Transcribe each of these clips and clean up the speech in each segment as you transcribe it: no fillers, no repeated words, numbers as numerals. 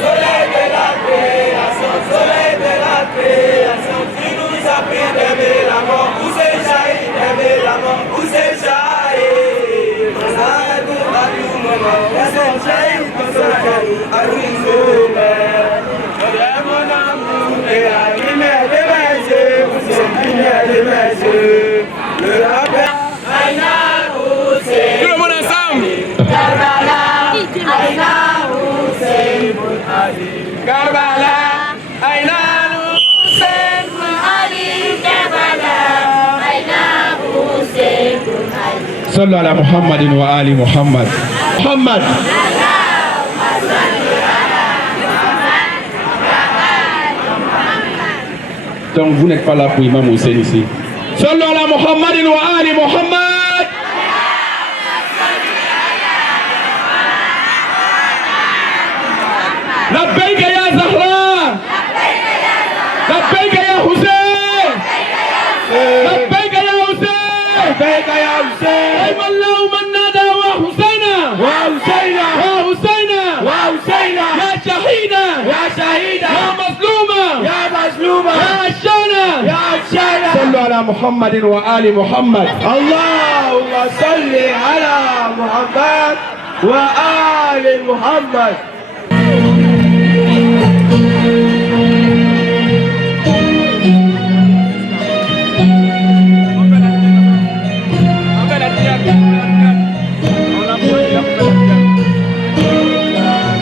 soleil de la création, soleil de la création. Tu nous as pris d'aimer la mort, où c'est jailli d'aimer la mort, où c'est jailli. Tout le monde ensemble. Karbala, Aïna Hussein Ali, Karbala, Aïna Hussein Ali. Sallu ala Muhammadin wa ali Muhammad. Muhammad. Donc vous n'êtes pas là pour Imam Hussein ici. Sallu ala Muhammadin wa ali Muhammad. Labbaik ya Zahra. Labbaik ya Hussein. Labbaik ya Hussein. Labbaik ya Hussein. Ayman lahu man nada wa Husaina. Wa Husaina. Wa Husaina. Wa Husaina. Ya shahida. Ya shahida. Ya mazluma. Ya mazluma. Ya ashana. Ya ashana. Sallu ala Muhammadin wa ali Muhammad. Allahumma salli ala Muhammad wa ali Muhammad.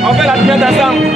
On fait la pièce ensemble.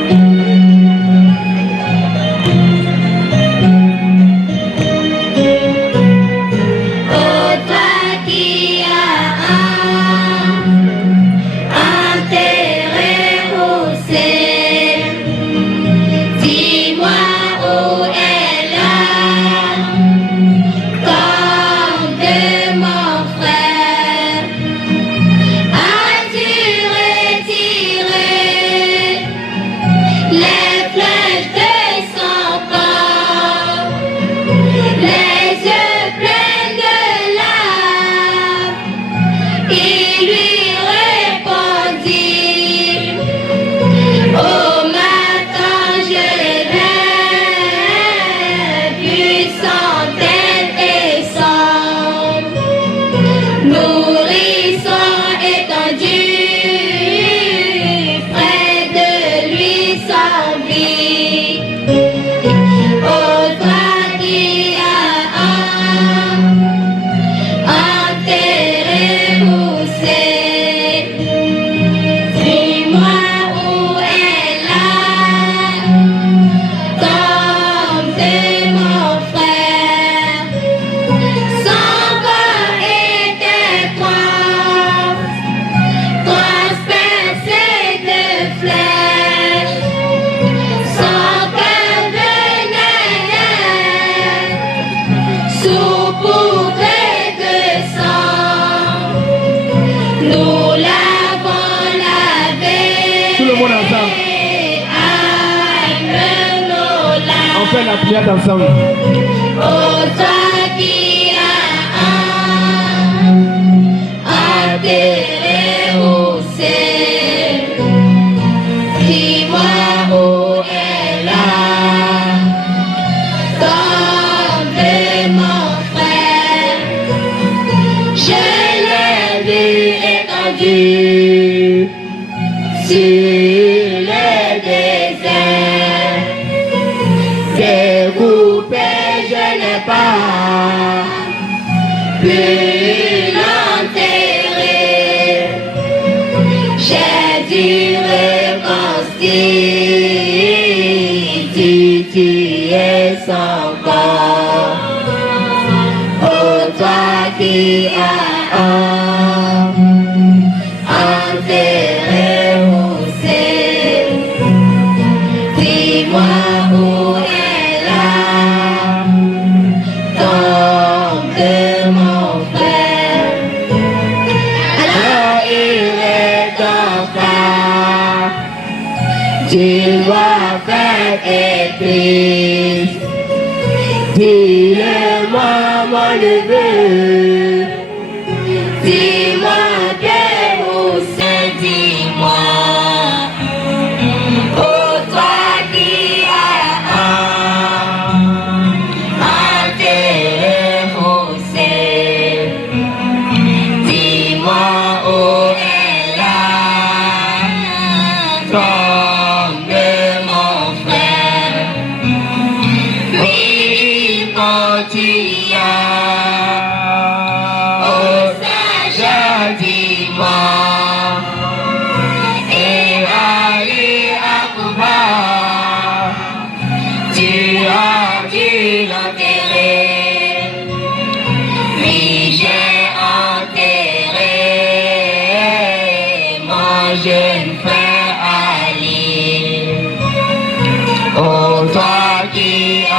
On fait la prière ensemble. Oh, toi qui as enterré Hussein, dis-moi où est la tombe de mon frère. Je l'ai vu étendu sur le désert. Découpé, je n'ai pas pu l'enterrer. J'ai dû reconstituer son corps. Oh, toi qui as enterré Hussein, dis-moi où est la tombe de mon frère. Alors il est d'enfant, tu dois faire église. Dis-le-moi, mon neveu, dis-moi que Hussein, dis-moi. Oh, ô toi qui as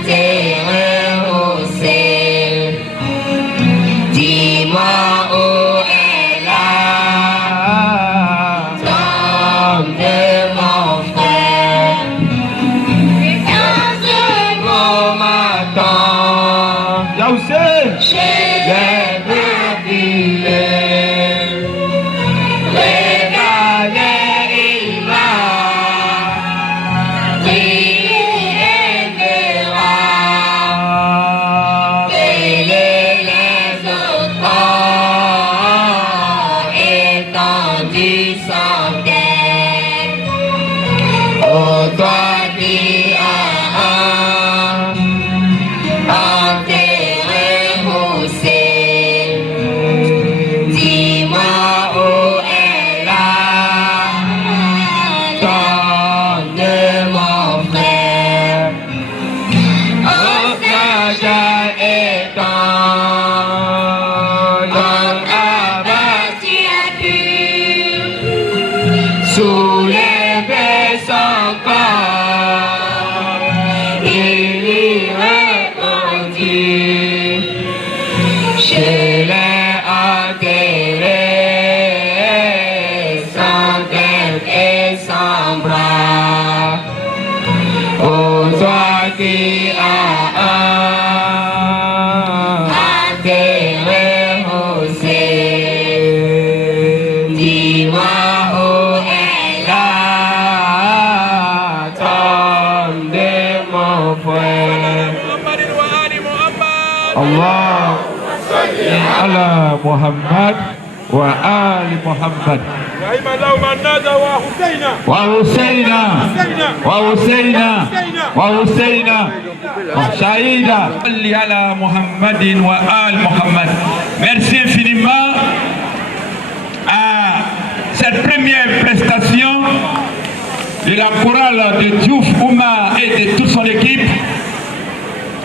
enterré au ciel, dis-moi où est la tombe de mon frère. Dans ce beau matin, chez les Babylènes, soulever son corps, il y répondit, je l'ai enterré sans tête et sans bras. Ô toi qui as enterré au ciel, dis-moi Allah ala Muhammad wa ali Muhammad wa Husaina wa Husaina wa Husaina wa Shahida ala Muhammadin wa ali Muhammad. Merci infiniment à cette première prestation de la chorale de Diouf Ouma et de toute son équipe.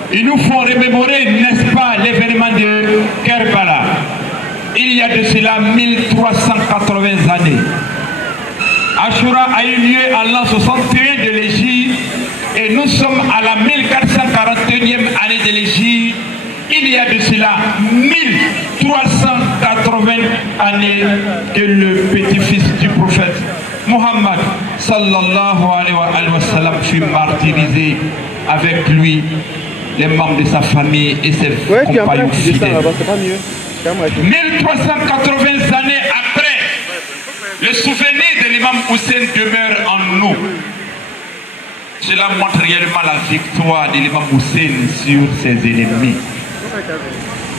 Ils nous font remémorer, n'est-ce pas, l'événement de Kerbala. Il y a de cela 1380 années. Ashura a eu lieu en l'an 61 de l'Égypte et nous sommes à la 1441e année de l'Égypte. Il y a de cela 1380 années que le petit-fils du prophète Muhammad sallallahu alayhi wa sallam fut martyrisé, avec lui les membres de sa famille et ses compagnons fidèles. 1380 années après, le souvenir de l'imam Hussein demeure en nous. Cela montre réellement la victoire de l'imam Hussein sur ses ennemis.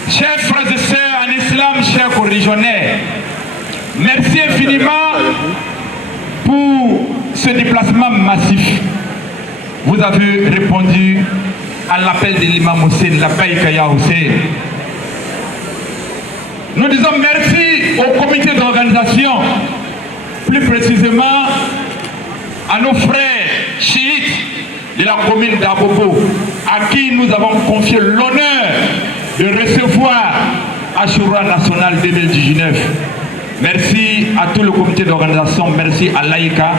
Chers frères et sœurs en islam, chers corrigionnaires, merci infiniment pour ce déplacement massif. Vous avez répondu à l'appel de l'imam Hussein, la Baïkaya Hussein. Nous disons merci au comité d'organisation, plus précisément à nos frères chiites de la commune d'Abobo, à qui nous avons confié l'honneur de recevoir Ashura National 2019. Merci à tout le comité d'organisation, merci à l'Aïka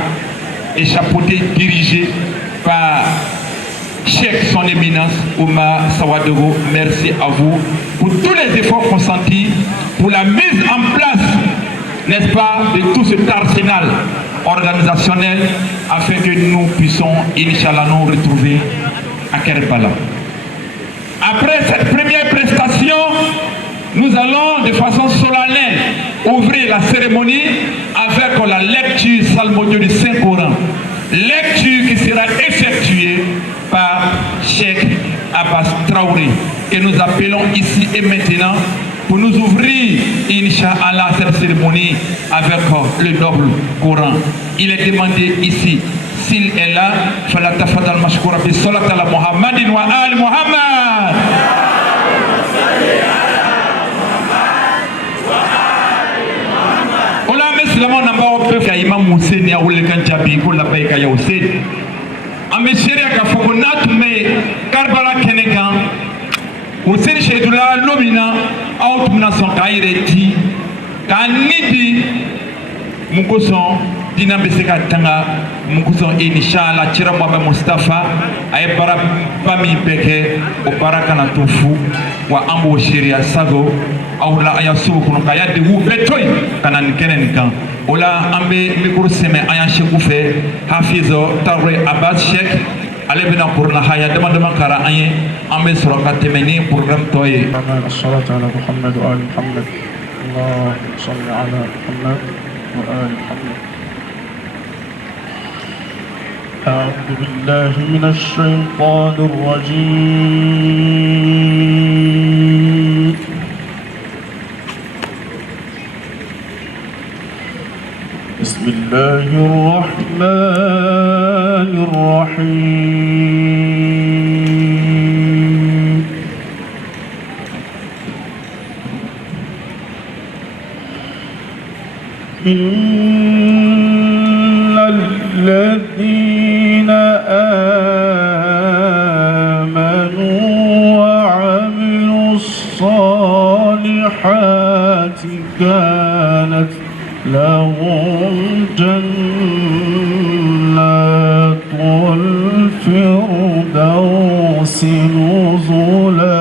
et chapeauté dirigé par Cheikh son éminence Ouma Sawadogo. Merci à vous pour tous les efforts consentis pour la mise en place, n'est-ce pas, de tout cet arsenal organisationnel afin que nous puissions, Inch'Allah, nous retrouver à Kerbala. Après cette première prestation, nous allons de façon solennelle ouvrir la cérémonie avec la lecture salmodieux du Saint-Coran. Lecture qui sera effectuée par Cheikh Abbas Traoré, que nous appelons ici et maintenant pour nous ouvrir, Inch'Allah, cette cérémonie avec le noble Coran. Il est demandé ici, s'il est là, fala tafadal mashkoura bi salat ala Muhammadin wa ali Muhammad. Ola meslamo namba ope ka Imam Hussein ya wule kan jabi ko la bay ka ya Hussein. Ame sheria ka foko natume Karbala Kenegan. Hussein Sheidoula lomina out mna son kaire ti kanidi mukoson dina bɛ se ka tanga mun kosɔn inshallah cira Muhammad Mustafa a ye baara ba min bɛɛ kɛ o baara kana to fu wa an b'o seereya sago aw la a y'a sugu kɔnɔ k'a y'a degun bɛɛ to yen ka na nin kɛnɛ nin kan o la an bɛ mikoro sɛmɛ an y'an seku fɛ Hafizo Tarawele Abbas Sheikh ale bɛna kuruna haya dama dama kara an ye an bɛ sɔrɔ ka tɛmɛ ni programme tɔ ye. الصلاة على محمد وآل محمد اللهم صل على محمد وآل محمد أعوذ بالله من الشيطان الرجيم بسم الله الرحمن الرحيم إن الذين آمنوا وعملوا الصالحات كانت لهم جنات الفردوس نزلا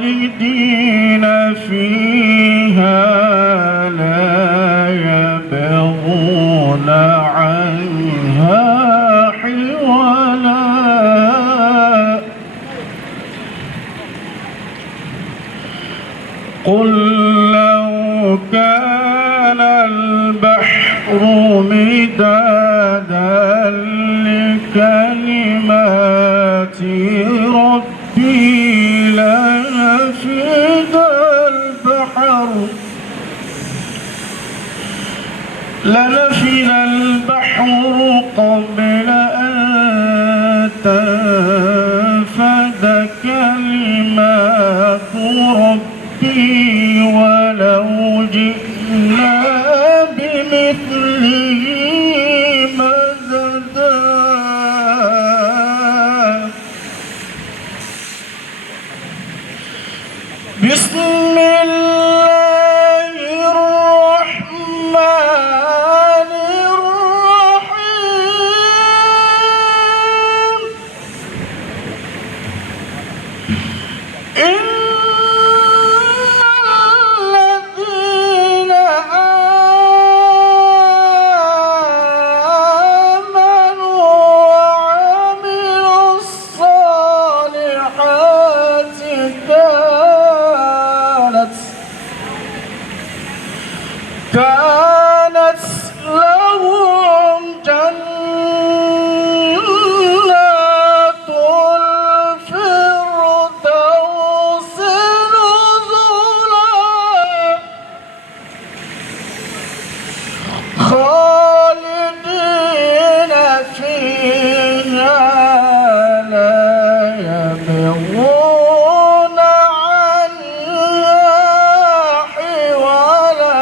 خالدين فيها لا يبغون عنها حولا قل لو كان البحر مدادا لكلمات ربي لنفد البحر قبل أن تنفد كلمات ربي ولو جئنا بمثله مددا بسم الله الرحمن الرحيم إن الذين آمنوا وعملوا الصالحات كانت لهم جنات الفردوس نزلا خالدين فيها لا يبغون عنها حولا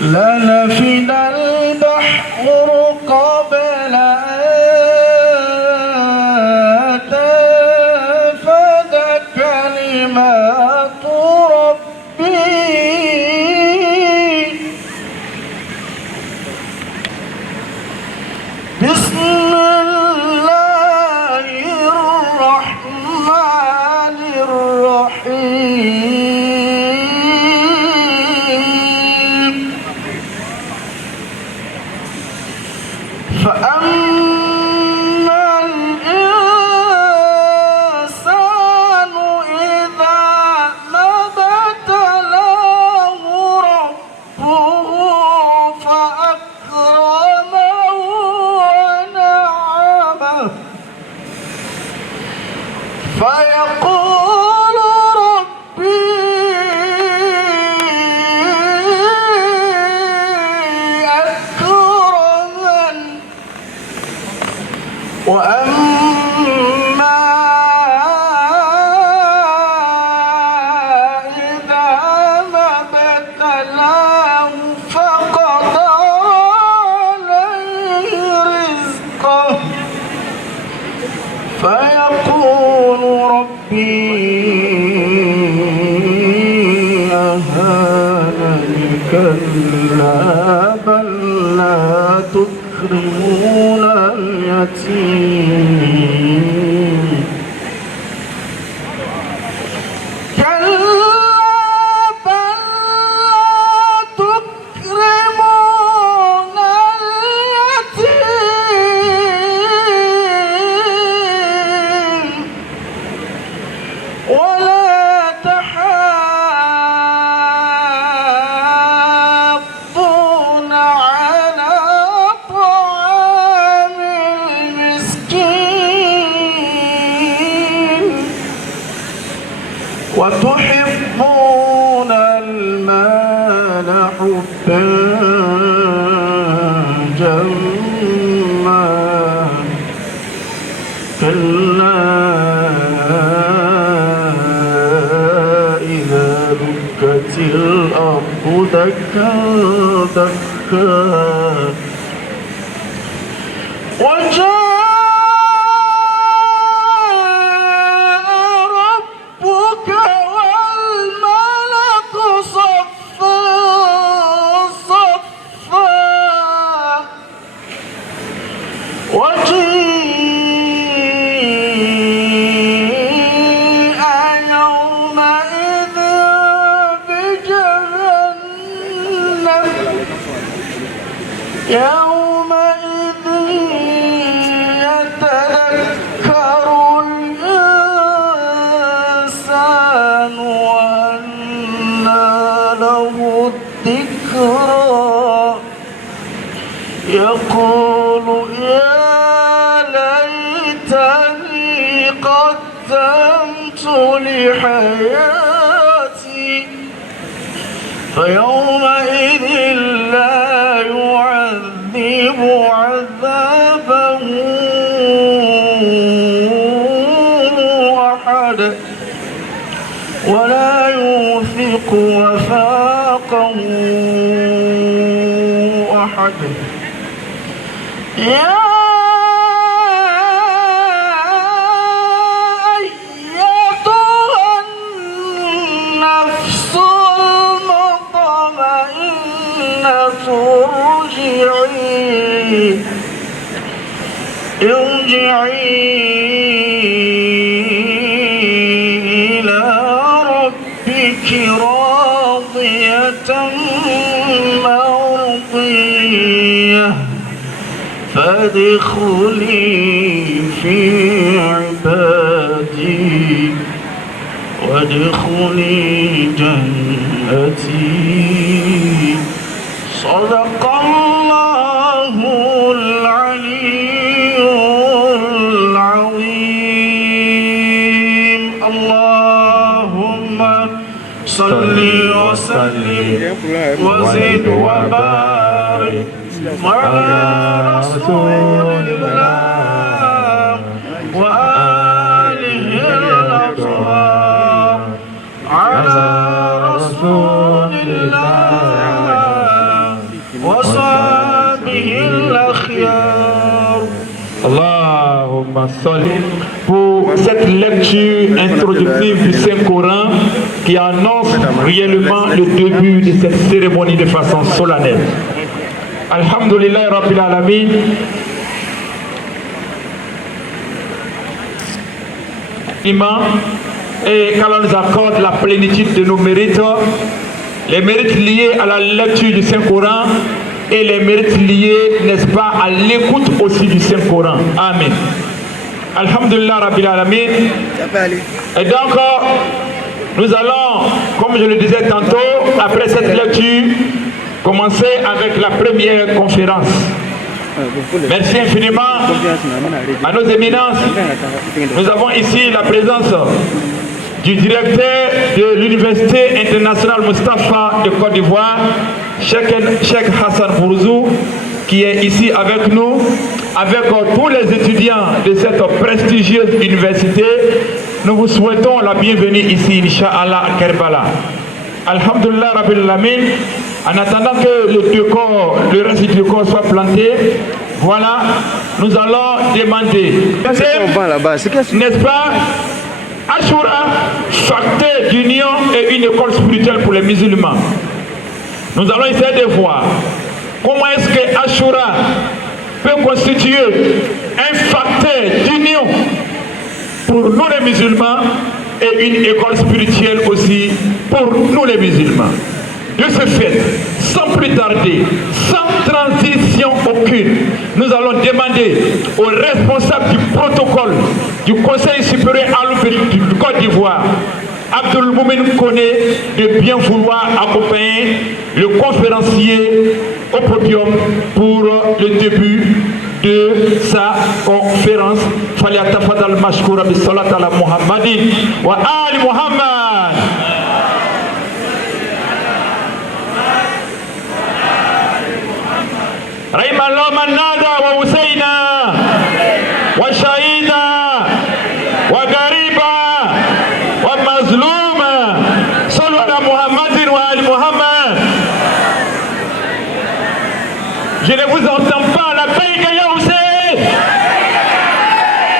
لنفد البحر قبل أن تنفد كلمات ربي بسم الله الرحمن الرحيم فأما كلا بل لا تكرمون اليتيم وتحبون المال حبا جما كلا إذا دكت الأرض دكا دكا يومئذ يتذكر الإنسان وأنى له الذكرى يقول يا ليتني قدمت لحياتي فيومئذ لا يعذب عذابه أحد ولا يوثق وثاقه أحد يا أيتها النفس المطمئنة ارجعي إلى ربك راضية مرضية فادخلي في عبادي وادخلي جنتي صدق الله العلي العظيم اللهم صل وسلم وزد وبارك على رسول الله وآله الأطهار على رسول الله وصحبه الأخيار. Allahumma salli pour cette lecture introductive du Saint-Coran qui annonce réellement le début de cette cérémonie de façon solennelle. Alhamdulillah Rabbil Alamin. Et qu'Allah nous accorde la plénitude de nos mérites, les mérites liés à la lecture du Saint-Coran et les mérites liés, n'est-ce pas, à l'écoute aussi du Saint-Coran. Amen. Alhamdulillah Rabbil Alamin. Et donc, nous allons, comme je le disais tantôt, après cette lecture, commencer avec la première conférence. Merci infiniment à nos éminences. Nous avons ici la présence du directeur de l'Université internationale Mustapha de Côte d'Ivoire, Cheikh Hassan Bourouzou, qui est ici avec nous, avec tous les étudiants de cette prestigieuse université. Nous vous souhaitons la bienvenue ici, Inch'Allah, à Kerbala. Alhamdulillah Rabbil Alamin. En attendant que le reste du décor soit planté, voilà, nous allons demander, n'est-ce pas, Ashura, facteur d'union et une école spirituelle pour les musulmans. Nous allons essayer de voir comment est-ce que Ashura peut constituer un facteur d'union pour nous les musulmans et une école spirituelle aussi pour nous les musulmans. De ce fait, sans plus tarder, sans transition aucune, nous allons demander aux responsables du protocole du Conseil supérieur du Côte d'Ivoire, Abdoul Moumen Kone, de bien vouloir accompagner le conférencier au podium pour le début de sa conférence. Falyatafadal mashkoura bi salat ala Muhammadin wa ali Muhammad. رحم الله من نادى وحسينا وشهيدا وغريبا ومظلوما صلوا على محمد وآل محمد. Je ne vous entends pas. La paix ya Hussein.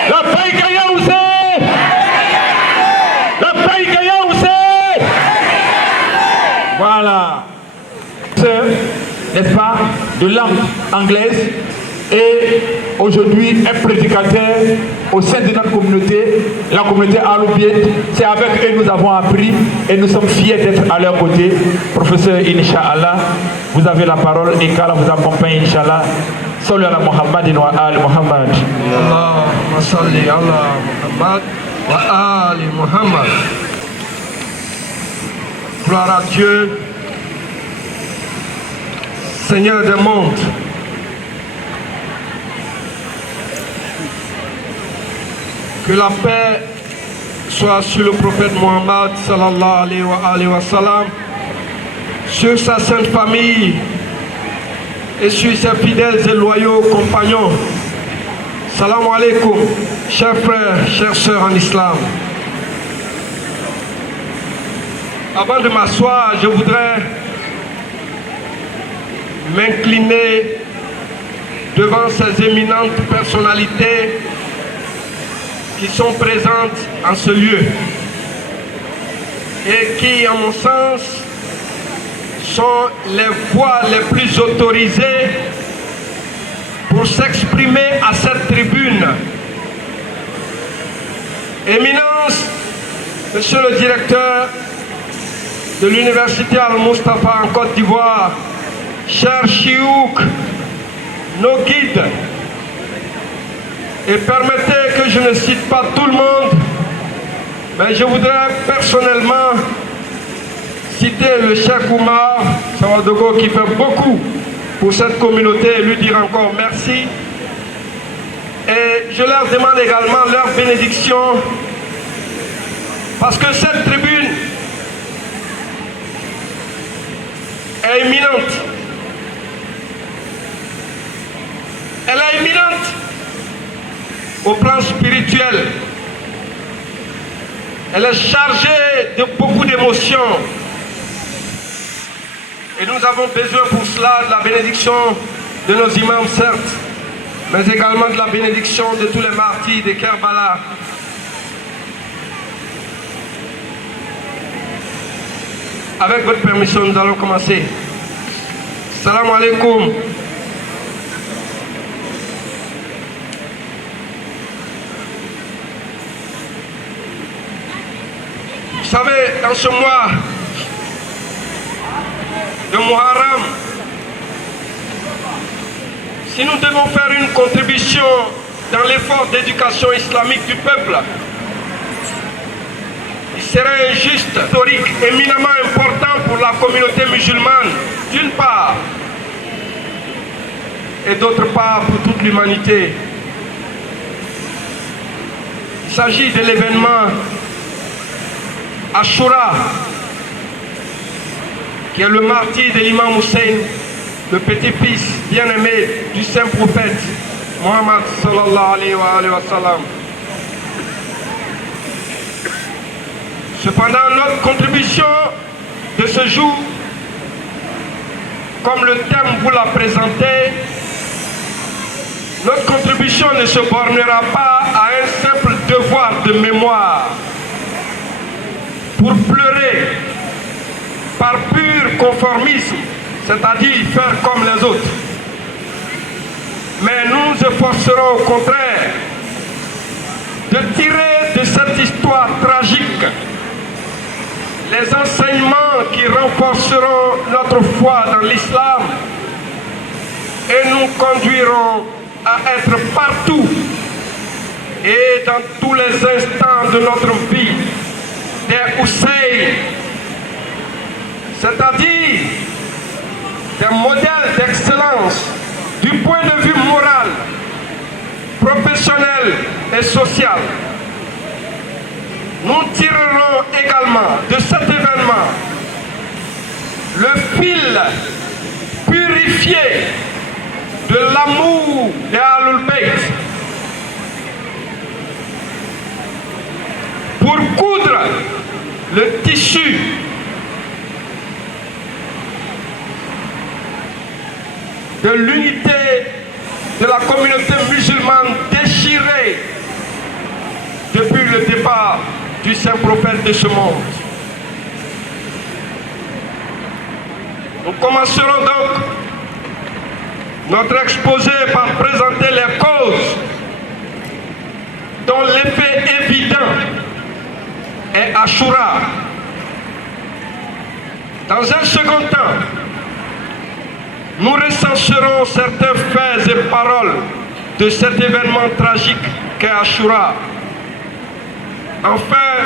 La paix ya Hussein. La paix ya Hussein. Voilà. N'est-ce pas, de langue anglaise et aujourd'hui un prédicateur au sein de notre communauté, la communauté Aloubiette. C'est avec eux que nous avons appris et nous sommes fiers d'être à leur côté. Professeur Inch'Allah, vous avez la parole et qu'Allah vous accompagne Inch'Allah. Salut à la Muhammadin wa al Muhammad. Allahumma salli ala Muhammad wa ali Muhammad. Gloire à Dieu, Seigneur des mondes. Que la paix soit sur le prophète Mohammed sallallahu alayhi wa sallam, sur sa sainte famille et sur ses fidèles et loyaux compagnons. Salam alaikum, chers frères, chères sœurs en islam. Avant de m'asseoir, je voudrais m'incliner devant ces éminentes personnalités qui sont présentes en ce lieu et qui, à mon sens, sont les voix les plus autorisées pour s'exprimer à cette tribune. Éminence, Monsieur le directeur de l'Université Al-Mustafa en Côte d'Ivoire, chers Chiouk, nos guides, et permettez que je ne cite pas tout le monde, mais je voudrais personnellement citer le Cheikh Oumar Sawadogo qui fait beaucoup pour cette communauté et lui dire encore merci. Et je leur demande également leur bénédiction parce que cette tribune est éminente. Elle est éminente au plan spirituel. Elle est chargée de beaucoup d'émotions. Et nous avons besoin pour cela de la bénédiction de nos imams, certes, mais également de la bénédiction de tous les martyrs de Kerbala. Avec votre permission, nous allons commencer. Salam alaikum. Vous savez, dans ce mois de Muharram, si nous devons faire une contribution dans l'effort d'éducation islamique du peuple, il serait injuste, historique, éminemment important pour la communauté musulmane, d'une part, et d'autre part pour toute l'humanité. Il s'agit de l'événement Ashura, qui est le martyr de l'imam Hussein, le petit-fils bien-aimé du saint prophète Mohammed sallallahu alayhi wa sallam. Cependant, notre contribution de ce jour, comme le thème vous l'a présenté, notre contribution ne se bornera pas à un simple devoir de mémoire pour pleurer par pur conformisme c'est-à-dire faire comme les autres. Mais nous nous efforcerons au contraire de tirer de cette histoire tragique les enseignements qui renforceront notre foi dans l'islam et nous conduiront à être partout et dans tous les instants de notre vie des Hussein, c'est-à-dire des modèles d'excellence du point de vue moral, professionnel et social. Nous tirerons également de cet événement le fil purifié de l'amour des Ahlul Bayt pour coudre le tissu de l'unité de la communauté musulmane déchirée depuis le départ du saint prophète de ce monde. Nous commencerons donc notre exposé par présenter les causes dont l'effet évident est Ashura. Dans un second temps, nous recenserons certains faits et paroles de cet événement tragique qu'est Ashura. Enfin,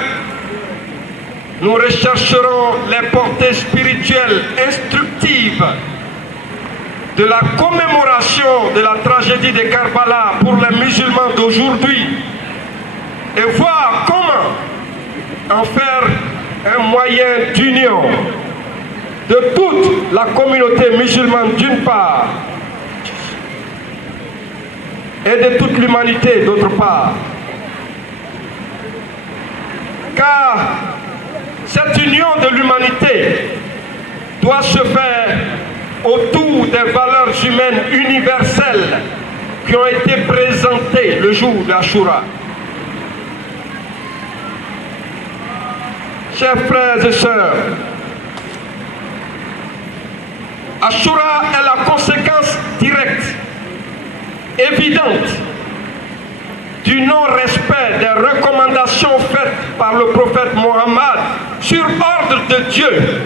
nous rechercherons les portées spirituelles instructives de la commémoration de la tragédie de Karbala pour les musulmans d'aujourd'hui et voir comment en faire un moyen d'union de toute la communauté musulmane d'une part et de toute l'humanité d'autre part. Car cette union de l'humanité doit se faire autour des valeurs humaines universelles qui ont été présentées le jour d'Ashura. Chers frères et sœurs, Ashura est la conséquence directe, évidente, du non-respect des recommandations faites par le prophète Mohammed sur ordre de Dieu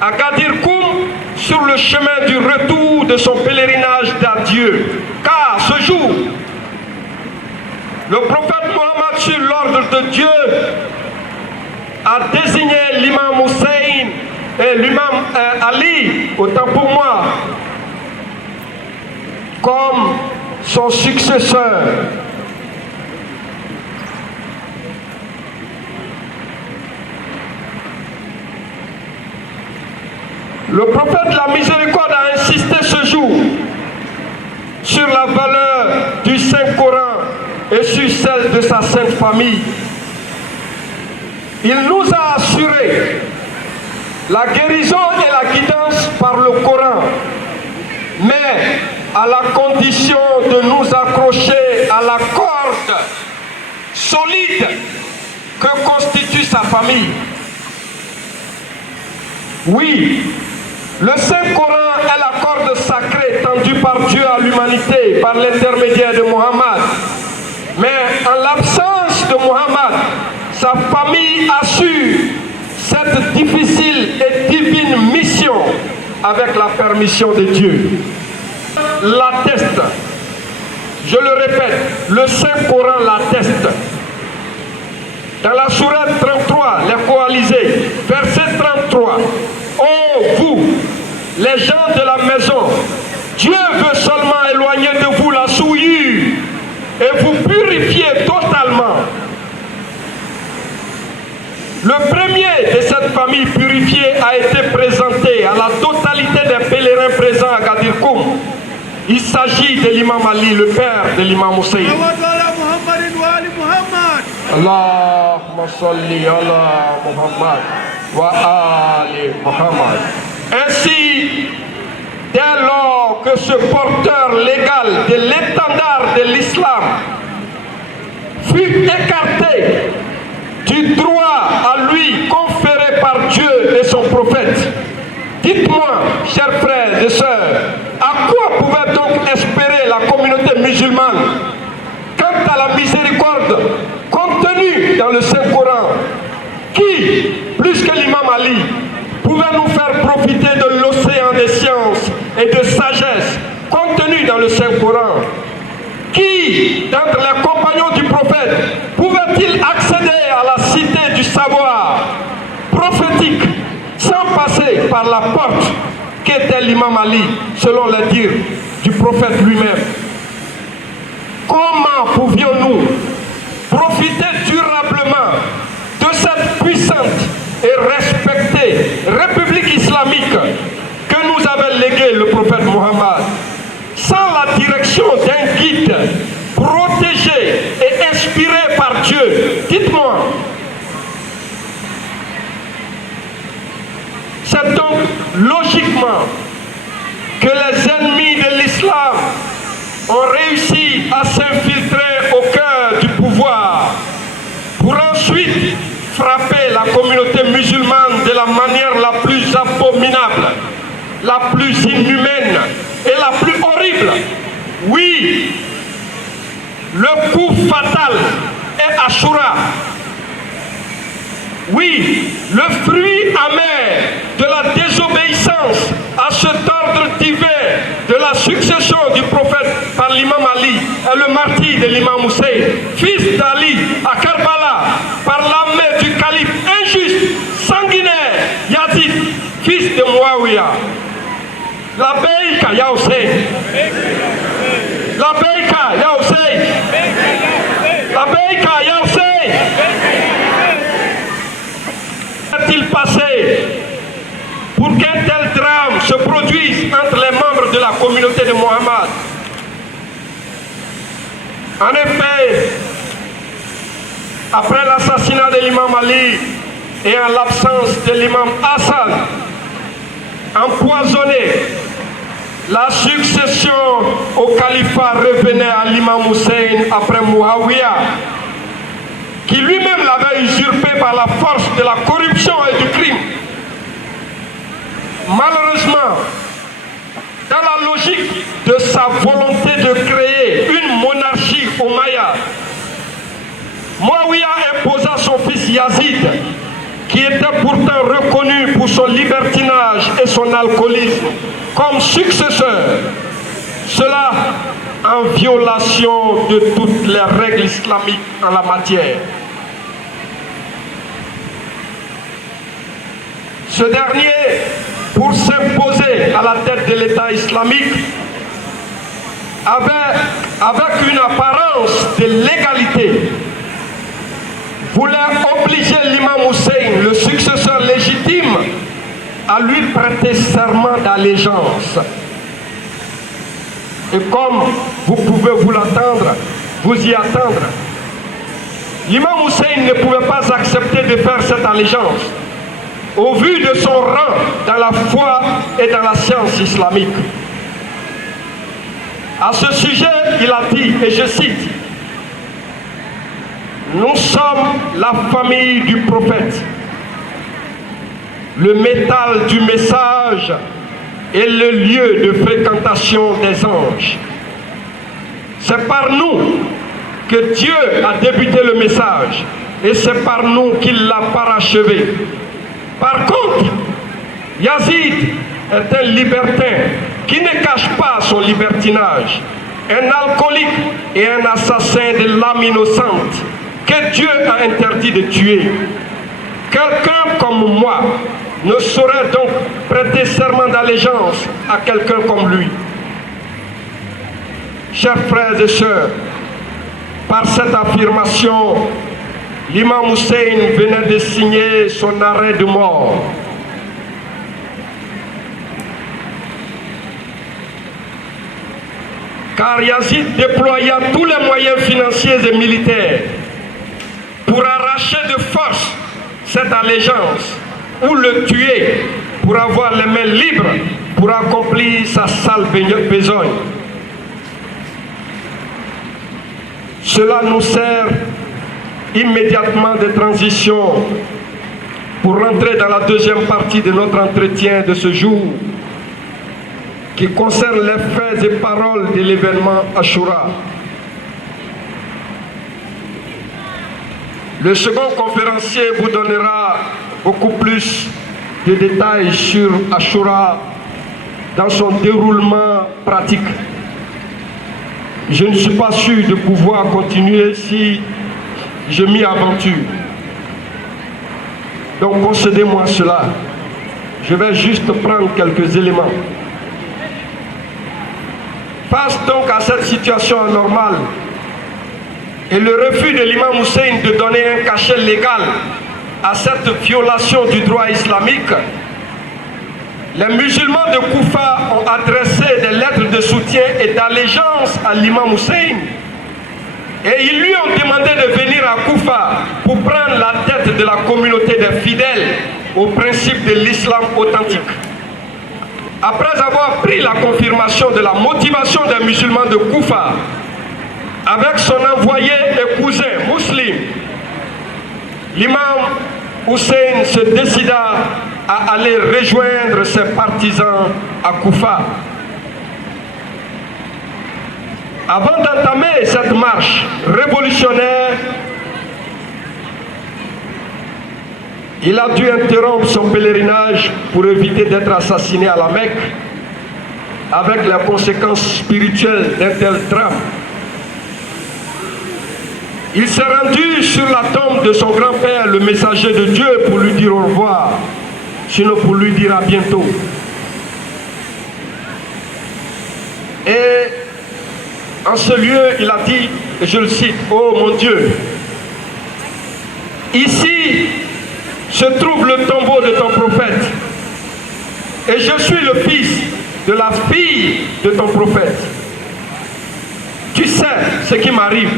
à Ghadir Koum sur le chemin du retour de son pèlerinage d'adieu. Car ce jour, le prophète Mohammed sur l'ordre de Dieu a désigné l'imam Hussein et l'imam Ali, autant pour moi, comme son successeur. Le prophète de la miséricorde a insisté ce jour sur la valeur du Saint-Coran et sur celle de sa sainte famille. Il nous a assuré la guérison et la guidance par le Coran, mais à la condition de nous accrocher à la corde solide que constitue sa famille. Oui, le Saint-Coran est la corde sacrée tendue par Dieu à l'humanité par l'intermédiaire de Mohammed. Mais en l'absence de Mohammed, sa famille assure cette difficile et divine mission avec la permission de Dieu. L'atteste, je le répète, le Saint-Coran l'atteste. Dans la sourate 33, les coalisés, verset 33, « Oh vous, les gens de la maison, Dieu veut seulement éloigner de vous la souillure et vous purifier totalement. » Le premier de cette famille purifiée a été présenté à la totalité des pèlerins présents à Ghadir Koum. Il s'agit de l'imam Ali, le père de l'imam Hussein. Allahumma salli ala Muhammad wa ali Muhammad. Ainsi, dès lors que ce porteur légal de l'étendard de l'islam fut écarté du droit à lui conféré par Dieu et son prophète, Dites-moi, chers frères et sœurs, à quoi pouvait donc espérer la communauté musulmane quant à la miséricorde contenue dans le Saint-Coran? Qui, plus que l'imam Ali, pouvait nous faire profiter de l'océan des sciences et de sagesse contenu dans le Saint-Coran? Qui, d'entre les compagnons du prophète, pouvait-il accéder à la cité du savoir prophétique sans passer par la porte qu'était l'imam Ali, selon les dires du prophète lui-même? Comment pouvions-nous profiter durablement de cette puissante et respectée République islamique que nous avait léguée le prophète Mohammed, sans la direction d'un guide protégé et inspiré par Dieu? Dites-moi. C'est donc logiquement que les ennemis de l'islam ont réussi à s'infiltrer au cœur du pouvoir pour ensuite frapper la communauté musulmane de la manière la plus abominable, la plus inhumaine et la plus horrible. Oui, le coup fatal est Ashura. Oui, le fruit amer de la désobéissance à cet ordre divin de la succession du prophète par l'imam Ali est le martyre de l'imam Hussein, fils d'Ali à Karbala, par l'armée du calife injuste, sanguinaire, Yazid, fils de Muawiyah. La Beïka Ya Hussein. La Beïka Ya Hussein. La Beïka Ya Hussein. Qu'est-il passé pour qu'un tel drame se produise entre les membres de la communauté de Mohammed? En effet, après l'assassinat de l'imam Ali et en l'absence de l'imam Hassan, empoisonné, la succession au califat revenait à l'imam Hussein après Muawiyah, qui lui-même l'avait usurpé par la force de la corruption et du crime. Malheureusement, dans la logique de sa volonté de créer une monarchie omeyyade, Muawiyah imposa son fils Yazid, qui était pourtant reconnu pour son libertinage et son alcoolisme, comme successeur. Cela en violation de toutes les règles islamiques en la matière. Ce dernier, pour s'imposer à la tête de l'État islamique, avec une apparence de légalité, voulait obliger l'imam Hussein, le successeur légitime, à lui prêter serment d'allégeance. Et comme vous pouvez vous y attendre, l'imam Hussein ne pouvait pas accepter de faire cette allégeance au vu de son rang dans la foi et dans la science islamique. À ce sujet, il a dit, et je cite, « Nous sommes la famille du prophète, le métal du message et le lieu de fréquentation des anges. C'est par nous que Dieu a débuté le message et c'est par nous qu'il l'a parachevé. Par contre, Yazid est un libertin qui ne cache pas son libertinage, un alcoolique et un assassin de l'âme innocente que Dieu a interdit de tuer. Quelqu'un comme moi ne saurait donc prêter serment d'allégeance à quelqu'un comme lui. Chers frères et sœurs, par cette affirmation, l'imam Hussein venait de signer son arrêt de mort. Car Yazid déploya tous les moyens financiers et militaires pour arracher de force cette allégeance ou le tuer pour avoir les mains libres pour accomplir sa sale besogne. Cela nous sert immédiatement de transition pour rentrer dans la deuxième partie de notre entretien de ce jour, qui concerne les faits et paroles de l'événement Ashura. Le second conférencier vous donnera beaucoup plus de détails sur Ashura dans son déroulement pratique. Je ne suis pas sûr de pouvoir continuer si je m'y aventure. Donc concédez-moi cela. Je vais juste prendre quelques éléments. Face donc à cette situation anormale et le refus de l'imam Hussein de donner un cachet légal à cette violation du droit islamique, les musulmans de Koufa ont adressé des lettres de soutien et d'allégeance à l'imam Hussein. Et ils lui ont demandé de venir à Koufa pour prendre la tête de la communauté des fidèles au principe de l'islam authentique. Après avoir pris la confirmation de la motivation des musulmans de Koufa, avec son envoyé et cousin Muslim, l'imam Hussein se décida à aller rejoindre ses partisans à Koufa. Avant d'entamer cette marche révolutionnaire, il a dû interrompre son pèlerinage pour éviter d'être assassiné à la Mecque, avec les conséquences spirituelles d'un tel drame. Il s'est rendu sur la tombe de son grand-père, le messager de Dieu, pour lui dire au revoir, sinon pour lui dire à bientôt. Et en ce lieu, il a dit, et je le cite, « Oh mon Dieu, ici se trouve le tombeau de ton prophète, et je suis le fils de la fille de ton prophète. Tu sais ce qui m'arrive.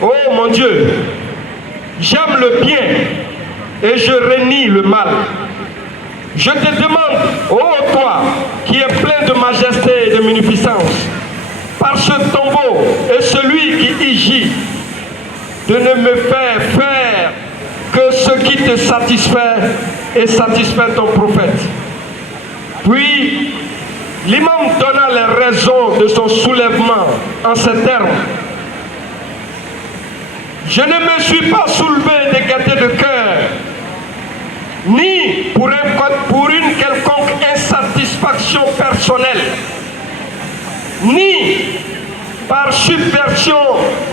Oh mon Dieu, j'aime le bien et je renie le mal. Je te demande, ô toi qui es plein de majesté et de munificence, par ce tombeau et celui qui y gît, de ne me faire que ce qui te satisfait et satisfait ton prophète. » Puis, l'imam donna les raisons de son soulèvement en ces termes. « Je ne me suis pas soulevé de gaieté de cœur, ni pour une quelconque insatisfaction personnelle, ni par subversion,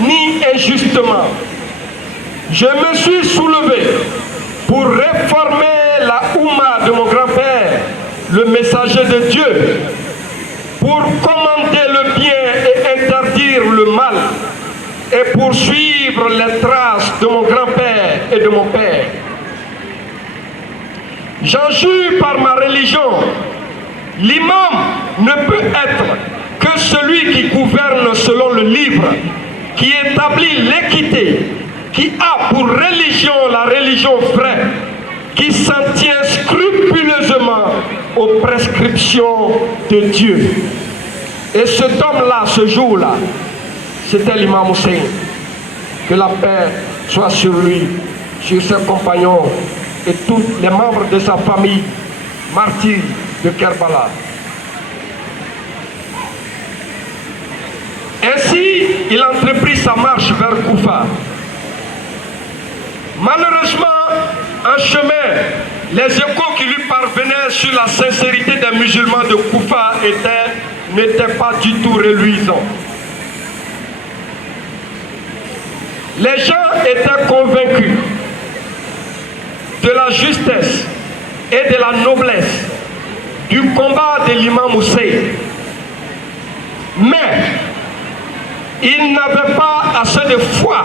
ni injustement. Je me suis soulevé pour réformer la Oumma de mon grand-père, le messager de Dieu, pour commander le bien et interdire le mal, et pour suivre les traces de mon grand-père et de mon père. J'en jure par ma religion, l'imam ne peut être que celui qui gouverne selon le livre, qui établit l'équité, qui a pour religion la religion vraie, qui s'en tient scrupuleusement aux prescriptions de Dieu. Et cet homme-là, ce jour-là, c'était l'imam Hussein. Que la paix soit sur lui, sur ses compagnons et tous les membres de sa famille, martyrs de Kerbala. Ainsi, il entreprit sa marche vers Koufa. Malheureusement, en chemin, les échos qui lui parvenaient sur la sincérité des musulmans de Koufa n'étaient pas du tout reluisants. Les gens étaient convaincus de la justesse et de la noblesse du combat de l'imam Hussein. Mais ils n'avaient pas assez de foi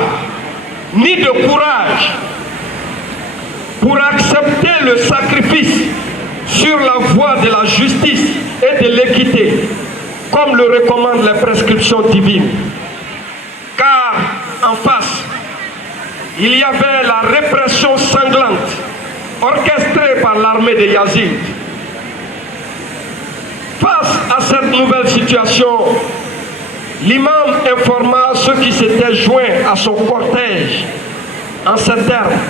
ni de courage pour accepter le sacrifice sur la voie de la justice et de l'équité, comme le recommandent les prescriptions divines. Car en face, il y avait la répression sanglante orchestrée par l'armée de Yazid. Face à cette nouvelle situation, l'imam informa ceux qui s'étaient joints à son cortège en ces termes.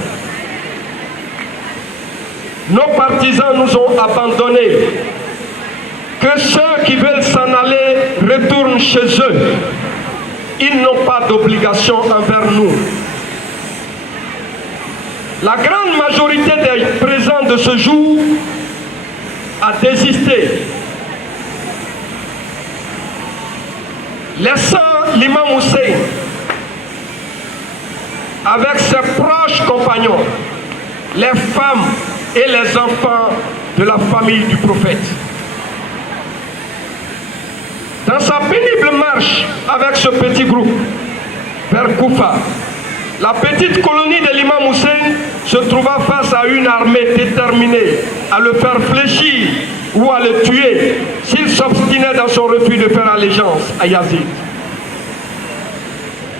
nos partisans nous ont abandonnés. Que ceux qui veulent s'en aller retournent chez eux. Ils n'ont pas d'obligation envers nous. La grande majorité des présents de ce jour a désisté, laissant l'imam Hussein avec ses proches compagnons, les femmes et les enfants de la famille du prophète. Dans sa pénible marche avec ce petit groupe vers Koufa, la petite colonie de l'imam Hussein se trouva face à une armée déterminée à le faire fléchir ou à le tuer s'il s'obstinait dans son refus de faire allégeance à Yazid.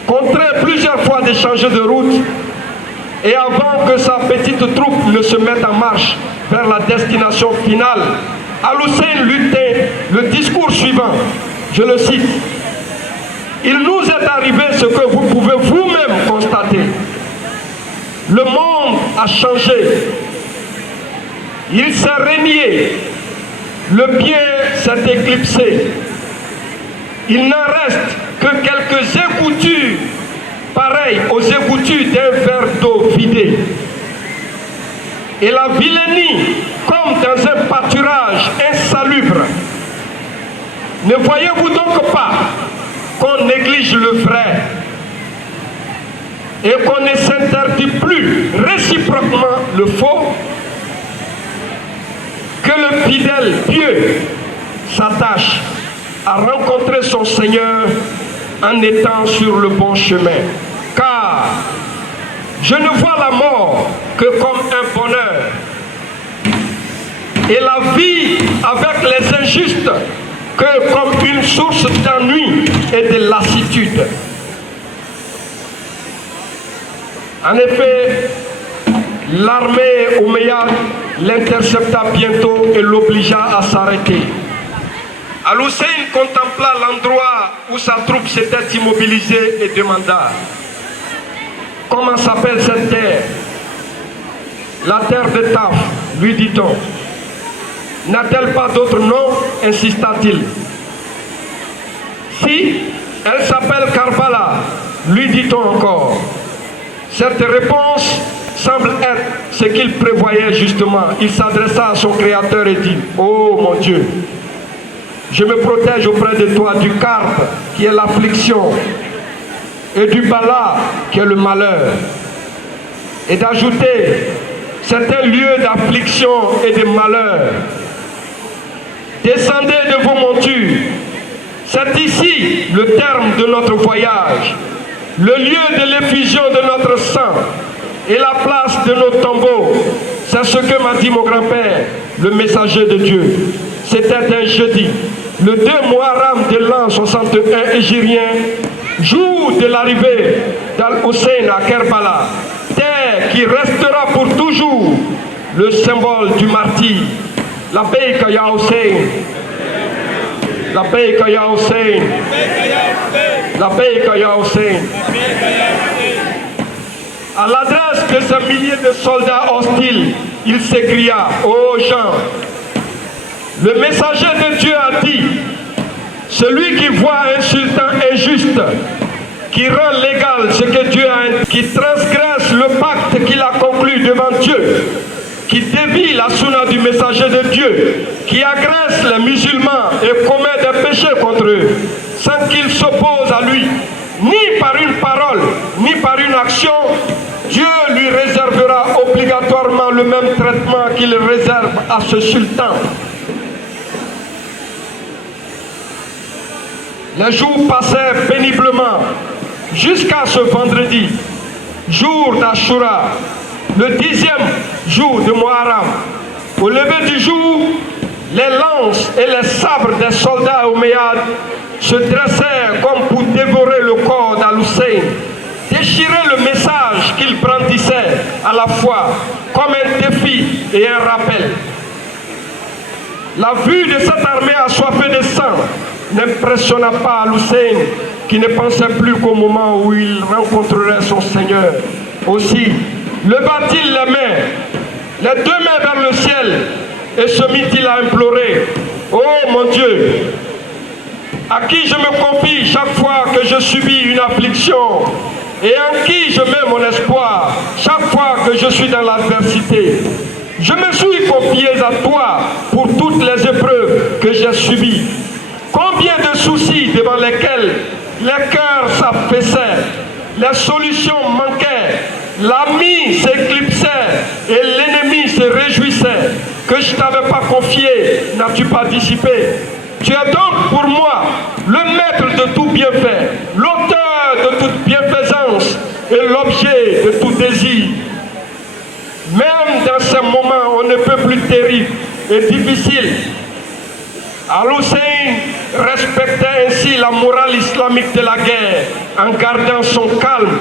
Contraint plusieurs fois de changer de route, et avant que sa petite troupe ne se mette en marche vers la destination finale, Al-Hussein lui tint le discours suivant, je le cite: « Il nous est arrivé ce que vous pouvez vous-même constater. Le monde a changé. Il s'est régné. Le bien s'est éclipsé. Il n'en reste que quelques égoutures, pareilles aux égoutures d'un verre d'eau vidé. Et la vilainie, comme dans un pâturage insalubre. Ne voyez-vous donc pas qu'on néglige le vrai et qu'on ne s'interdit plus réciproquement le faux, que le fidèle pieux s'attache à rencontrer son Seigneur en étant sur le bon chemin. Car je ne vois la mort que comme un bonheur et la vie avec les injustes que comme une source d'ennui et de lassitude. » En effet, l'armée omeyyade l'intercepta bientôt et l'obligea à s'arrêter. Al-Hussein contempla l'endroit où sa troupe s'était immobilisée et demanda: « Comment s'appelle cette terre ?»« La terre de Taf, lui dit-on. » « N'a-t-elle pas d'autre nom ?» insista-t-il. « Si, elle s'appelle Karbala, lui dit-on encore. » Cette réponse semble être ce qu'il prévoyait justement. Il s'adressa à son Créateur et dit: « Oh mon Dieu, je me protège auprès de toi du Karb, qui est l'affliction, et du Bala, qui est le malheur. » Et d'ajouter: « C'est un lieu d'affliction et de malheur. Descendez de vos montures. C'est ici le terme de notre voyage, le lieu de l'effusion de notre sang et la place de nos tombeaux. » C'est ce que m'a dit mon grand-père, le messager de Dieu. C'était un jeudi, le 2 Muharram de l'an 61 hégirien, jour de l'arrivée d'Al-Hussein à Kerbala, terre qui restera pour toujours le symbole du martyr. Labbaik ya Hussein, labbaik ya Hussein, labbaik ya Hussein. À l'adresse de ces milliers de soldats hostiles, il s'écria: « Ô gens, le messager de Dieu a dit, celui qui voit un sultan injuste, qui rend légal ce que Dieu a, qui transgresse le pacte qu'il a conclu devant Dieu, qui dévie la sunna du messager de Dieu, qui agresse les musulmans et commet des péchés contre eux, sans qu'il s'oppose à lui, ni par une parole, ni par une action, Dieu lui réservera obligatoirement le même traitement qu'il réserve à ce sultan. » Les jours passèrent péniblement jusqu'à ce vendredi, jour d'Ashura, le 10e jour de Muharram. Au lever du jour, les lances et les sabres des soldats omeyyades se dressèrent comme pour dévorer le corps d'Al-Hussein, déchirer le message qu'il brandissait à la fois comme un défi et un rappel. La vue de cette armée assoiffée de sang n'impressionna pas Al-Hussein, qui ne pensait plus qu'au moment où il rencontrerait son Seigneur. Aussi, leva-t-il les mains les deux mains vers le ciel, et se mit-il à implorer: oh mon Dieu, à qui je me confie chaque fois que je subis une affliction, et en qui je mets mon espoir chaque fois que je suis dans l'adversité. Je me suis confié à toi pour toutes les épreuves que j'ai subies. Combien de soucis devant lesquels les cœurs s'affaissaient, les solutions manquaient, l'ami s'éclipsait et l'ennemi se réjouissait. Que je ne t'avais pas confié, n'as-tu pas dissipé? Tu es donc pour moi le maître de tout bienfait, l'auteur de toute bienfaisance et l'objet de tout désir. Même dans ces moments, on ne peut plus terribles et difficiles, Al-Hussein respectait ainsi la morale islamique de la guerre en gardant son calme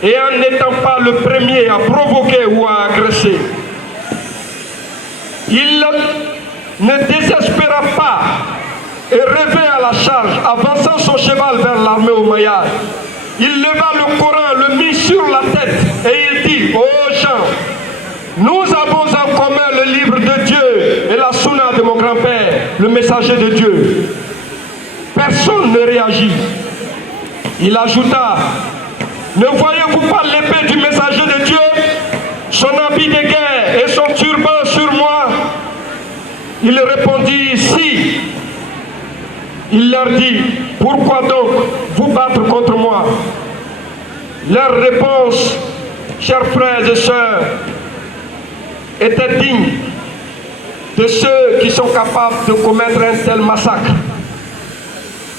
et en n'étant pas le premier à provoquer ou à agresser. Il ne désespéra pas et rêvait à la charge, avançant son cheval vers l'armée omeyyade. Il leva le Coran, le mit sur la tête et il dit: ô gens, nous avons en commun le livre de Dieu et la sunna de mon grand-père, le messager de Dieu. Personne ne réagit. Il ajouta: ne voyez-vous pas l'épée du messager de Dieu, son habit de guerre et son turban sur moi? Il répondit: si. Il leur dit: pourquoi donc vous battre contre moi? Leur réponse, chers frères et sœurs, était digne de ceux qui sont capables de commettre un tel massacre.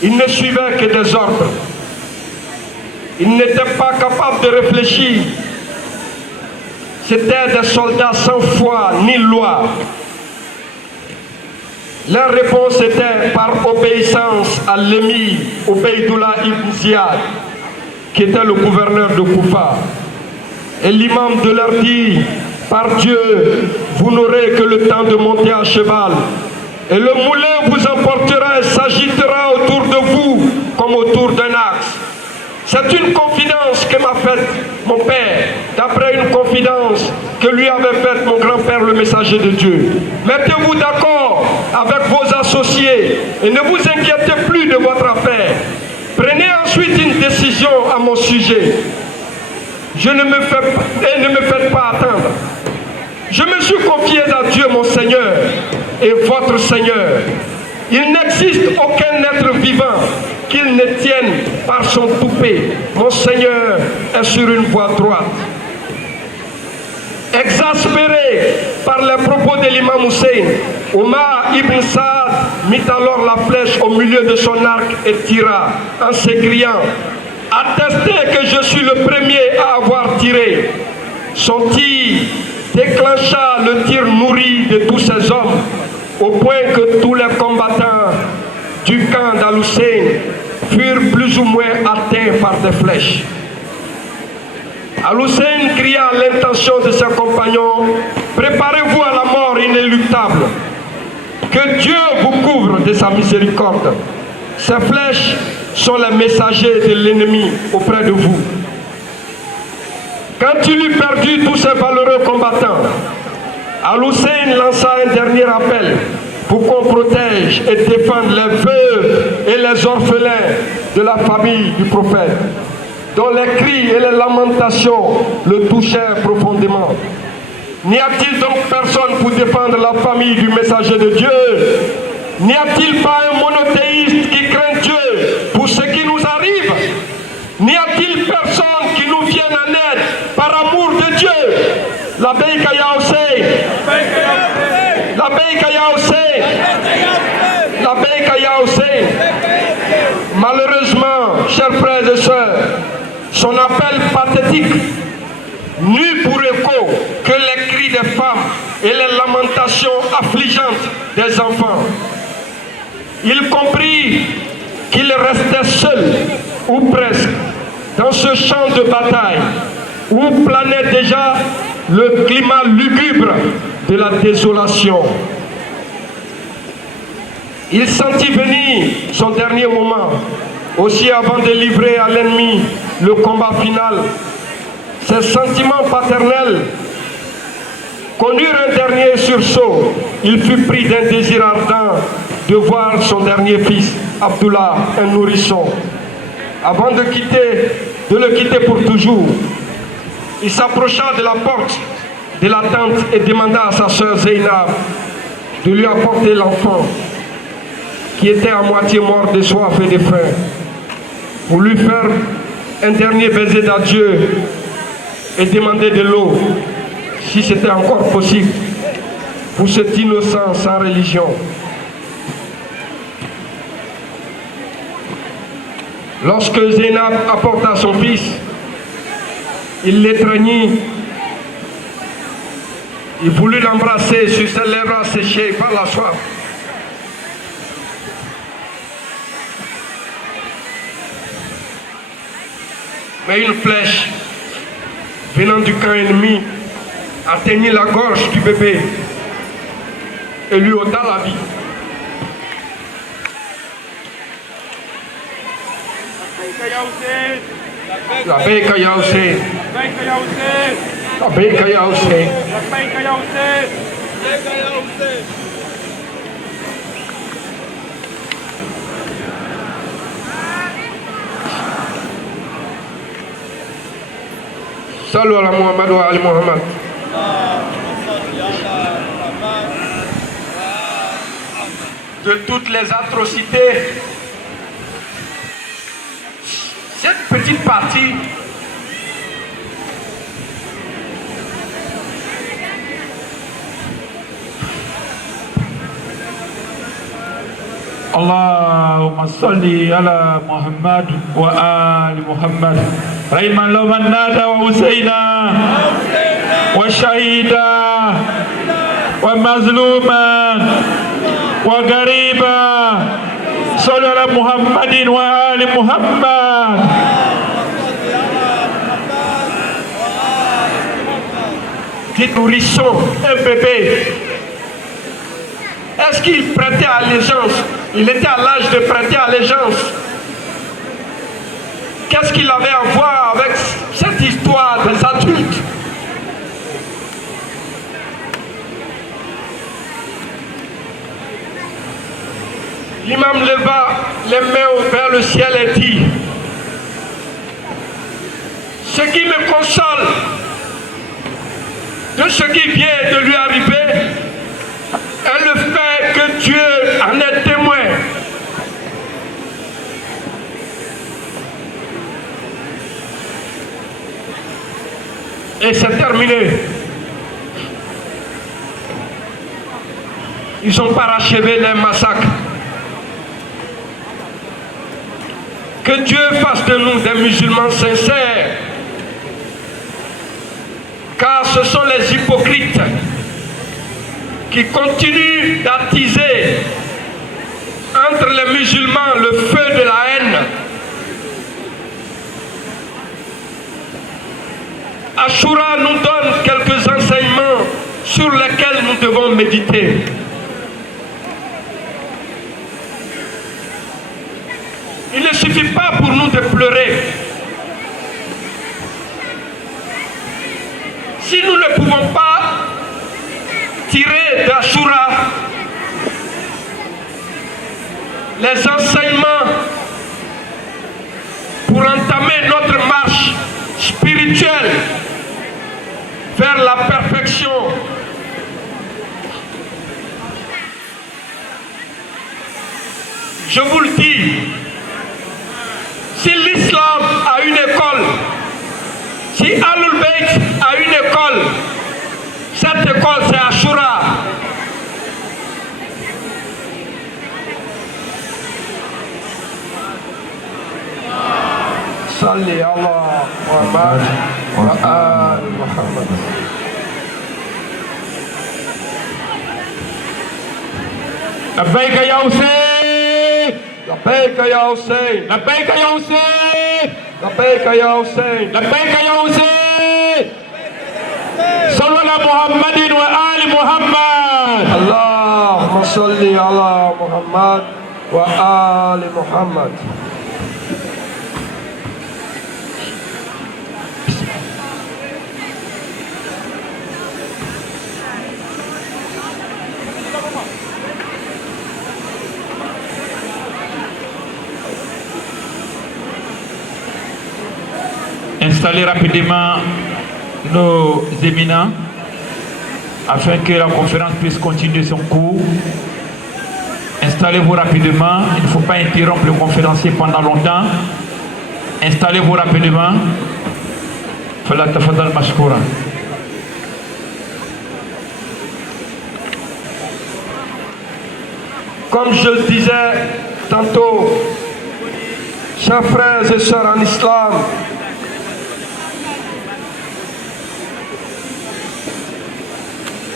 Ils ne suivaient que des ordres. Ils n'étaient pas capables de réfléchir. C'étaient des soldats sans foi ni loi. Leur réponse était par obéissance à l'émir Ubaydullah ibn Ziyad, qui était le gouverneur de Koufa. Et l'imam de leur dit: par Dieu, vous n'aurez que le temps de monter à cheval, et le moulin vous emportera et s'agitera autour de vous comme autour d'un axe. C'est une confidence que m'a faite mon père, d'après une confidence que lui avait faite mon grand-père, le messager de Dieu. Mettez-vous d'accord avec vos associés et ne vous inquiétez plus de votre affaire. Prenez ensuite une décision à mon sujet. Ne me faites pas attendre. Je me suis confié à Dieu, mon Seigneur, et votre Seigneur. Il n'existe aucun être vivant qu'il ne tienne par son toupet. Mon Seigneur est sur une voie droite. Exaspéré par les propos de l'imam Hussein, Omar ibn Saad mit alors la flèche au milieu de son arc et tira en s'écriant: attestez que je suis le premier à avoir tiré. Son tir déclencha le tir nourri de tous ces hommes, au point que tous les combattants du camp d'Al-Hussein furent plus ou moins atteints par des flèches. Al-Hussein cria à l'intention de ses compagnons: préparez-vous à la mort inéluctable. Que Dieu vous couvre de sa miséricorde. Ces flèches sont les messagers de l'ennemi auprès de vous. Quand il eut perdu tous ces valeureux combattants, Al-Hussein lança un dernier appel pour qu'on protège et défende les veuves et les orphelins de la famille du prophète, dont les cris et les lamentations le touchèrent profondément. N'y a-t-il donc personne pour défendre la famille du messager de Dieu? N'y a-t-il pas un monothéiste qui craint Dieu pour ce qui nous arrive? N'y a-t-il personne qui nous vienne en aide par amour de Dieu? La Beïka Ya Hussein, la Beïka Ya Hussein, la Beïka Ya Hussein. Malheureusement, chers frères et sœurs, son appel pathétique n'eut pour écho que les cris des femmes et les lamentations affligeantes des enfants. Il comprit qu'il restait seul, ou presque, dans ce champ de bataille où planait déjà le climat lugubre de la désolation. Il sentit venir son dernier moment, aussi avant de livrer à l'ennemi le combat final. Ces sentiments paternels conduire un dernier sursaut, il fut pris d'un désir ardent de voir son dernier fils, Abdullah, un nourrisson. Avant de le quitter pour toujours, il s'approcha de la porte de la tente et demanda à sa sœur Zainab de lui apporter l'enfant qui était à moitié mort de soif et de faim, pour lui faire un dernier baiser d'adieu et demander de l'eau, si c'était encore possible, pour cet innocent sans religion. Lorsque Zainab apporta son fils, il l'étreignit, il voulut l'embrasser sur ses lèvres asséchées par la soif. Mais une flèche venant du camp ennemi atteignit la gorge du bébé et lui ôta la vie. La Beika Ya Hussein. La Beika Ya Hussein. Salut ala Muhammad wa ali Muhammad. De toutes les atrocités, cette petite partie اللهم صل على محمد وآل محمد رحم الله من نادى وحسينا وشهيدا ومظلوما وغريبا صل على محمد وآل محمد. Dit nourrisson, un bébé. Est-ce qu'il prêtait allégeance? Il était à l'âge de prêter allégeance. Qu'est-ce qu'il avait à voir avec cette histoire des adultes? L'imam leva les mains vers le ciel et dit: ce qui me console de ce qui vient de lui arriver est le fait que Dieu en est témoin. Et c'est terminé. Ils ont parachevé les massacres. Que Dieu fasse de nous des musulmans sincères, car ce sont les hypocrites qui continuent d'attiser entre les musulmans le feu de la haine. Ashura nous donne quelques enseignements sur lesquels nous devons méditer. Il ne suffit pas pour nous de pleurer. Si nous ne pouvons pas tirer d'Ashura les enseignements pour entamer notre marche spirituelle vers la perfection, je vous le dis, si l'islam a une école, si Ahlul Bayt a une école, cette école c'est Ashura. Salli ala Muhammad wa ali Muhammad. لبيك يا حسين لبيك يا حسين لبيك يا حسين لبيك يا حسين لبيك يا حسين صلوا على محمد وآل محمد. اللهم صل على محمد وآل محمد. installer rapidement nos éminents afin que la conférence puisse continuer son cours. Installez-vous rapidement. Il ne faut pas interrompre le conférencier pendant longtemps. Installez-vous rapidement. Fala tafadhal mashkoura. Comme je le disais tantôt, chers frères et sœurs en islam,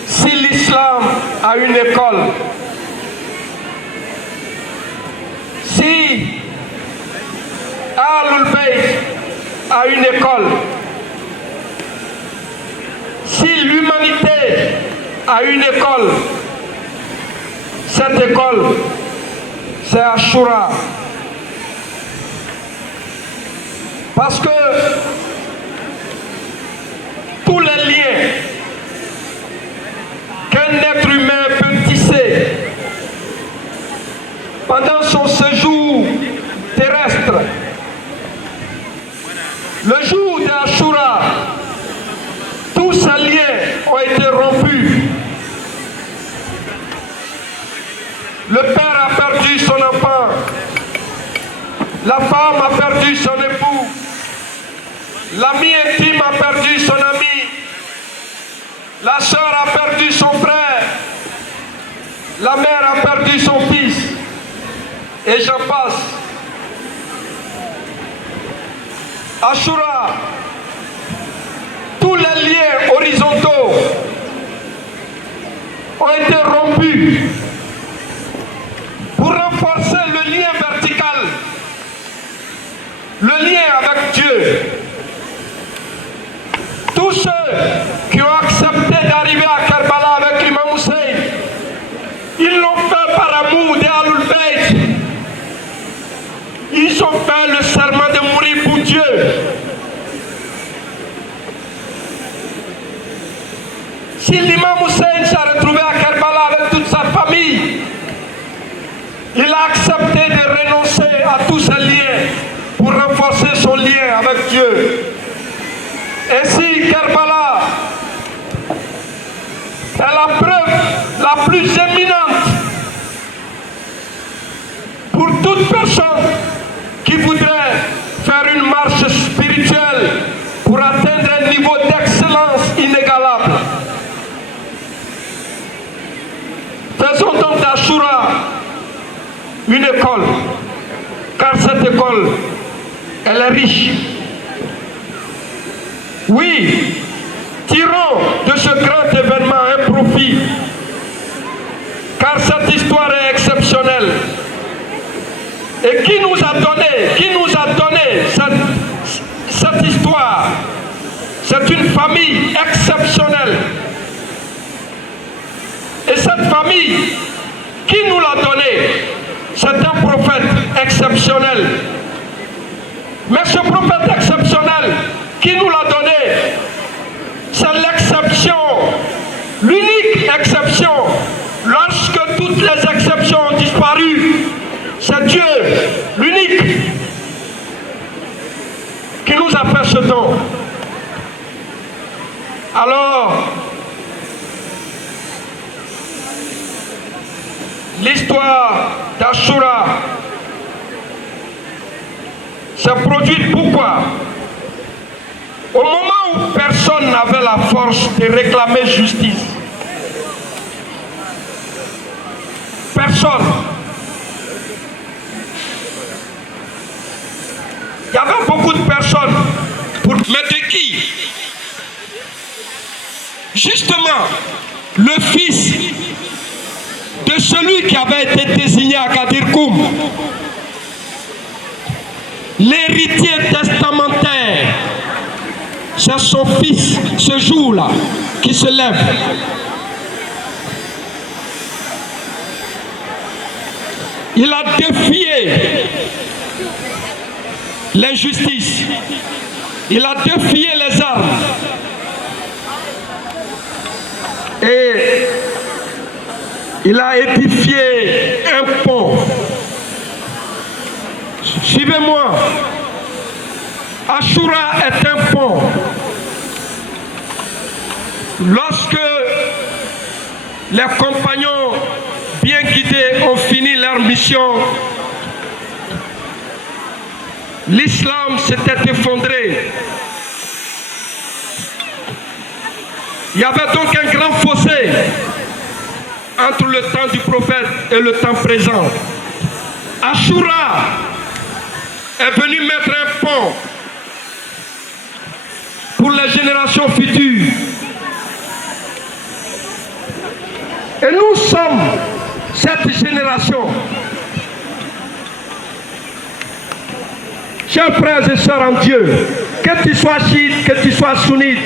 si l'islam a une école, si Ahlul Bayt a une école, si l'humanité a une école, cette école, c'est Ashura. Parce que tous les liens qu'un être humain peut tisser pendant son séjour terrestre, le jour d'Ashura, tous ces liens ont été rompus. Le père a perdu son enfant, la femme a perdu son époux, l'ami intime a perdu son ami, la sœur a perdu son frère, la mère a perdu son fils, et j'en passe. Ashura, tous les liens horizontaux ont été rompus pour renforcer le lien vertical, le lien avec Dieu. Tous ceux qui ont accepté d'arriver à Karbala avec l'imam Hussein, ils l'ont fait par amour des Ahlul Bayt. Ils ont fait le serment de mourir pour Dieu. Si l'imam Hussein s'est retrouvé à Karbala avec toute sa famille, il a accepté de renoncer à tous ses liens pour renforcer son lien avec Dieu. Ainsi, Karbala est la preuve la plus éminente pour toute personne qui voudrait faire une marche spirituelle pour atteindre un niveau d'excellence inégalable. Faisons donc d'Ashura une école, car cette école, elle est riche. Oui, tirons de ce grand événement un profit, car cette histoire est exceptionnelle. Et qui nous a donné cette histoire? C'est une famille exceptionnelle. Et cette famille, qui nous l'a donnée? C'est un prophète exceptionnel. Mais ce prophète exceptionnel, qui nous l'a donné? C'est l'exception, l'unique exception. Lorsque toutes les exceptions ont disparu, c'est Dieu, l'unique, qui nous a fait ce don. Alors, l'histoire d'Ashura s'est produite pourquoi? Au moment où personne n'avait la force de réclamer justice, personne. Il y avait beaucoup de personnes. Mais de qui? Justement, le fils de celui qui avait été désigné à Kadir Koum, l'héritier testamentaire. C'est son fils, ce jour-là, qui se lève. Il a défié l'injustice. Il a défié les armes. Et il a édifié un pont. Suivez-moi. Ashura est un pont. Lorsque les compagnons bien guidés ont fini leur mission, l'islam s'était effondré. Il y avait donc un grand fossé entre le temps du prophète et le temps présent. Ashura est venu mettre un pont pour les générations futures. Et nous sommes cette génération. Chers frères et sœurs en Dieu, que tu sois chiite, que tu sois sunnite,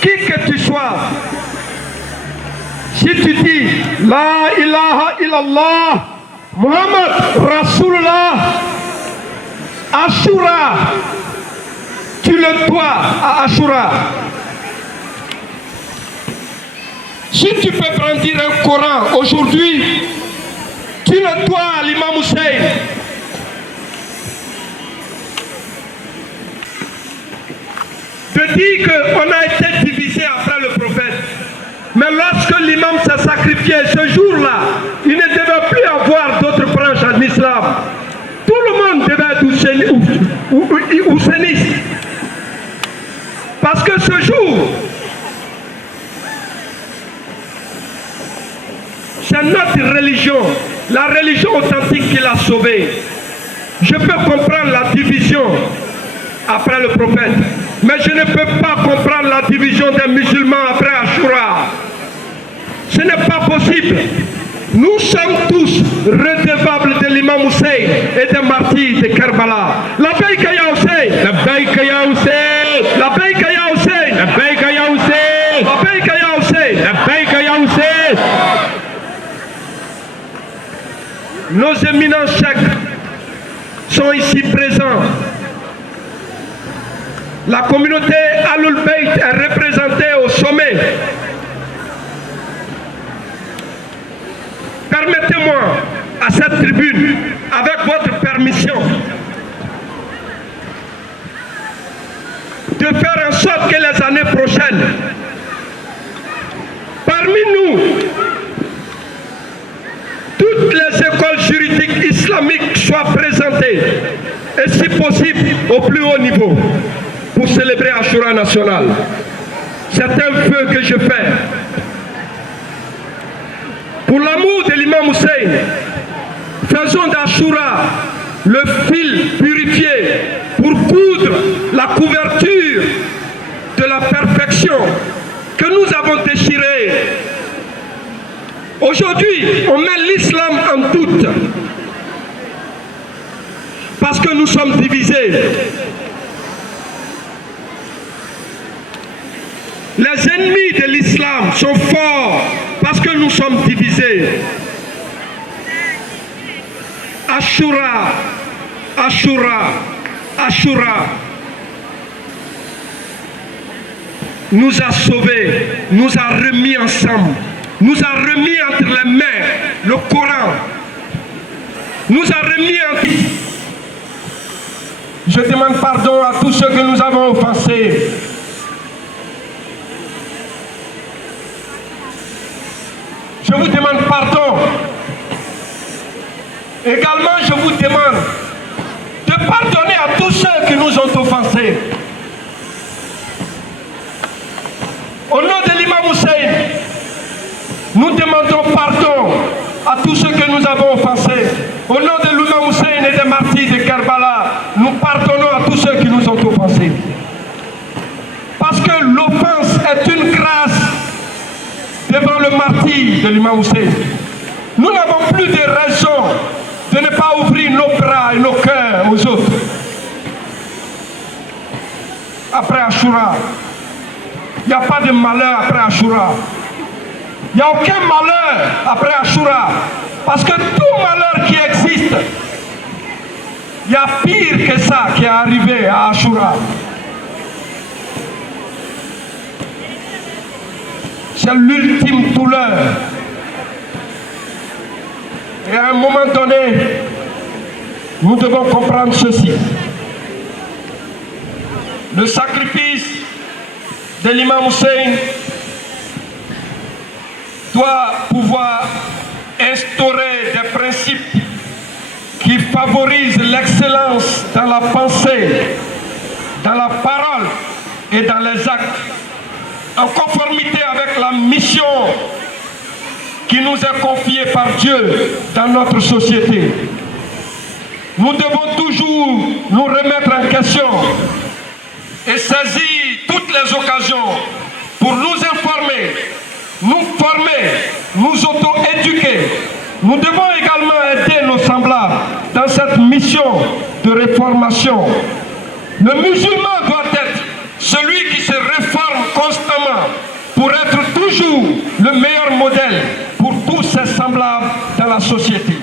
qui que tu sois, si tu dis La ilaha illallah, Muhammad Rasulullah, Ashura, tu le dois à Ashura. Si tu peux brandir un Coran aujourd'hui, tu le dois à l'imam Hussein. De dire qu'on a été divisé après le prophète. Mais lorsque l'imam s'est sacrifié ce jour-là, il ne devait plus avoir d'autres branches en islam. Tout le monde devait être houssainiste. Parce que ce jour, c'est notre religion, la religion authentique qui l'a sauvé. Je peux comprendre la division après le prophète, mais je ne peux pas comprendre la division des musulmans après Ashura. Ce n'est pas possible. Nous sommes tous redevables de l'imam Hussein et des martyrs de Karbala. La Baïka ya Hussein, la Baïka ya Hussein, la Baïka ya Hussein, la Baïka ya Hussein, la Baïka ya Hussein, la Baïka ya Hussein. Nos éminents cheikhs sont ici présents. La communauté Ahlul Bayt est représentée au sommet. Permettez-moi, à cette tribune, avec votre permission, de faire en sorte que les années prochaines, parmi nous, toutes les écoles juridiques islamiques soient présentées, et si possible, au plus haut niveau, pour célébrer Ashura national. C'est un vœu que je fais. Pour l'amour de l'imam Hussein, faisons d'Ashura le fil purifié pour coudre la couverture de la perfection que nous avons déchirée. Aujourd'hui, on met l'islam en doute parce que nous sommes divisés. Les ennemis de l'islam sont forts parce que nous sommes divisés. Ashura, Ashura, Ashura nous a sauvés, nous a remis ensemble, nous a remis entre les mains le Coran, nous a remis entre... Je demande pardon à tous ceux que nous avons offensés. Je vous demande pardon. Également, je vous demande de pardonner à tous ceux qui nous ont offensés. Au nom de l'imam Hussein, nous demandons pardon à tous ceux que nous avons offensés. Au nom de l'imam Hussein et des martyrs de Karbala, nous pardonnons à tous ceux qui nous ont offensés. Parce que l'offense est une grâce devant le martyr de l'imam Hussein. Nous n'avons plus de raison de ne pas ouvrir nos bras et nos cœurs aux autres. Après Ashura, il n'y a pas de malheur après Ashura. Il n'y a aucun malheur après Ashura. Parce que tout malheur qui existe, il y a pire que ça qui est arrivé à Ashura. C'est l'ultime douleur. Et à un moment donné, nous devons comprendre ceci. le sacrifice de l'imam Hussein doit pouvoir instaurer des principes qui favorisent l'excellence dans la pensée, dans la parole et dans les actes, en conformité avec la mission qui nous est confiée par Dieu dans notre société. Nous devons toujours nous remettre en question et saisir toutes les occasions pour nous informer, nous former, nous auto-éduquer. Nous devons également aider nos semblables dans cette mission de réformation. Le musulman doit être celui qui se réforme constamment pour être toujours le meilleur modèle pour tous ses semblables dans la société.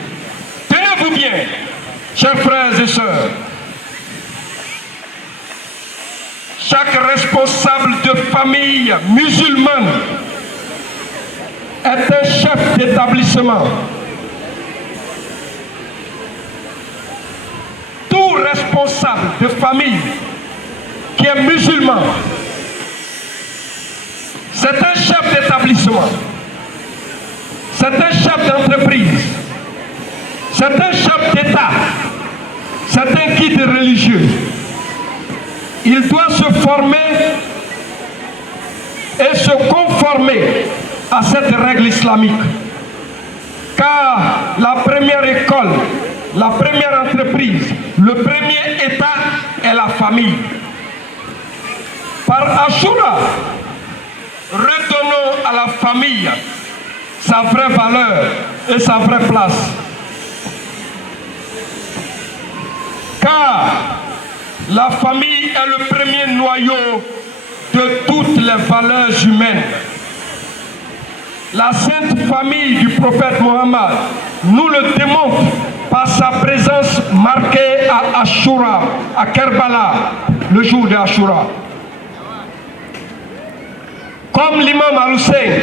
Tenez-vous bien, chers frères et sœurs. Chaque responsable de famille musulmane est un chef d'établissement. Tout responsable de famille qui est musulman, c'est un chef d'établissement, c'est un chef d'entreprise, c'est un chef d'État, c'est un guide religieux. Il doit se former et se conformer à cette règle islamique. Car la première école, la première entreprise, le premier État est la famille. Par Ashura, redonnons à la famille sa vraie valeur et sa vraie place. Car la famille est le premier noyau de toutes les valeurs humaines. La sainte famille du prophète Mohammed nous le démontre par sa présence marquée à Ashura, à Kerbala, le jour de Ashura. Comme l'imam Al-Hussein,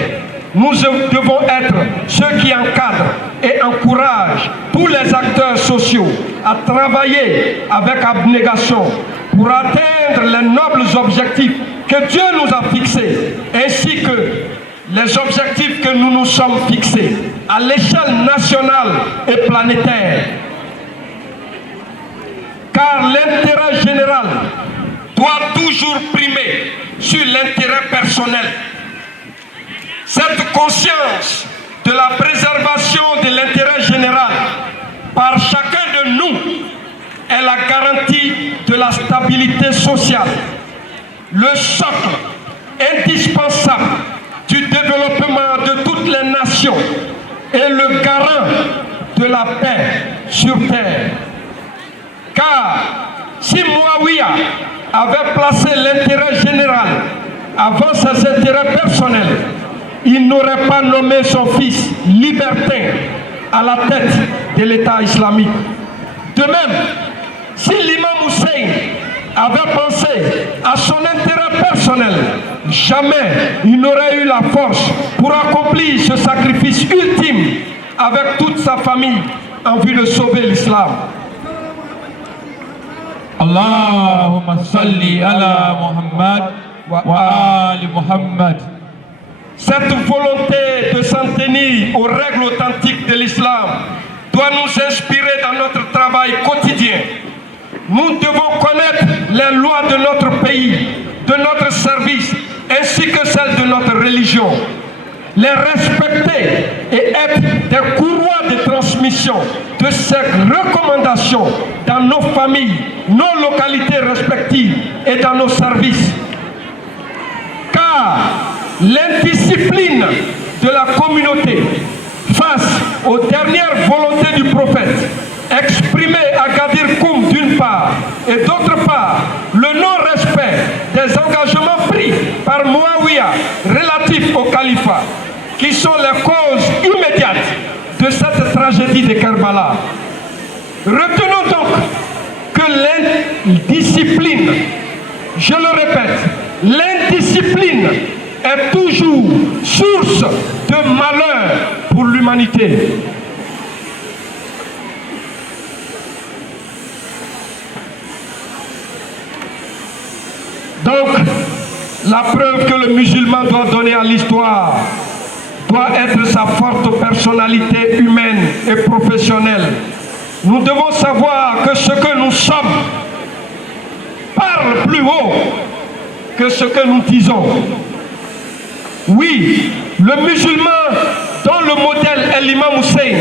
nous devons être ceux qui encadrent et encouragent tous les acteurs sociaux à travailler avec abnégation pour atteindre les nobles objectifs que Dieu nous a fixés, ainsi que les objectifs que nous nous sommes fixés à l'échelle nationale et planétaire. Car l'intérêt général doit toujours primer sur l'intérêt personnel. Cette conscience de la préservation de l'intérêt général par chacun de nous est la garantie de la stabilité sociale, le socle indispensable du développement de toutes les nations et le garant de la paix sur terre. Car si Muawiyah avait placé l'intérêt général avant ses intérêts personnels, il n'aurait pas nommé son fils libertin à la tête de l'État islamique. De même, si l'imam Hussein avait pensé à son intérêt personnel, jamais il n'aurait eu la force pour accomplir ce sacrifice ultime avec toute sa famille en vue de sauver l'islam. Allahumma salli ala Muhammad wa ali Muhammad. Cette volonté de s'en tenir aux règles authentiques de l'islam doit nous inspirer dans notre travail quotidien. Nous devons connaître les lois de notre pays, de notre service, ainsi que celles de notre religion. Les respecter et être des courroies de transmission de ces recommandations dans nos familles, nos localités respectives et dans nos services. Car l'indiscipline de la communauté face aux dernières volontés du prophète exprimées à Gadir Koum d'une part et d'autre part le non-respect des engagements pris par Muawiyah relatifs au califat qui sont les causes immédiates de cette tragédie de Kerbala. Retenons donc que l'indiscipline, je le répète, l'indiscipline est toujours source de malheur pour l'humanité. La preuve que le musulman doit donner à l'histoire doit être sa forte personnalité humaine et professionnelle. Nous devons savoir que ce que nous sommes parle plus haut que ce que nous disons. Oui, le musulman dont le modèle est l'imam Hussein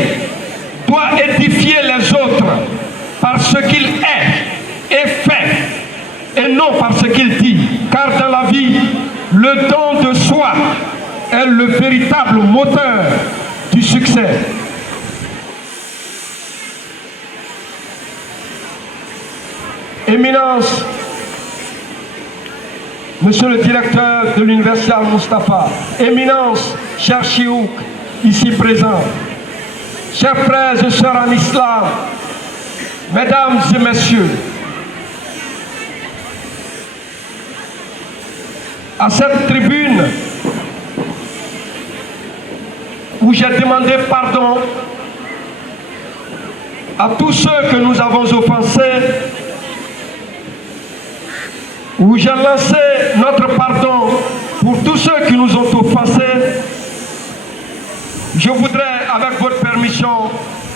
doit édifier les autres par ce qu'il est et fait, et non par ce qu'il dit. Car dans la vie, le don de soi est le véritable moteur du succès. Éminence, Monsieur le directeur de l'Université Al-Mustafa, Éminence, cher Chiouk, ici présent, chers frères et sœurs en islam, mesdames et messieurs, à cette tribune où j'ai demandé pardon à tous ceux que nous avons offensés, où j'ai lancé notre pardon pour tous ceux qui nous ont offensés, je voudrais, avec votre permission,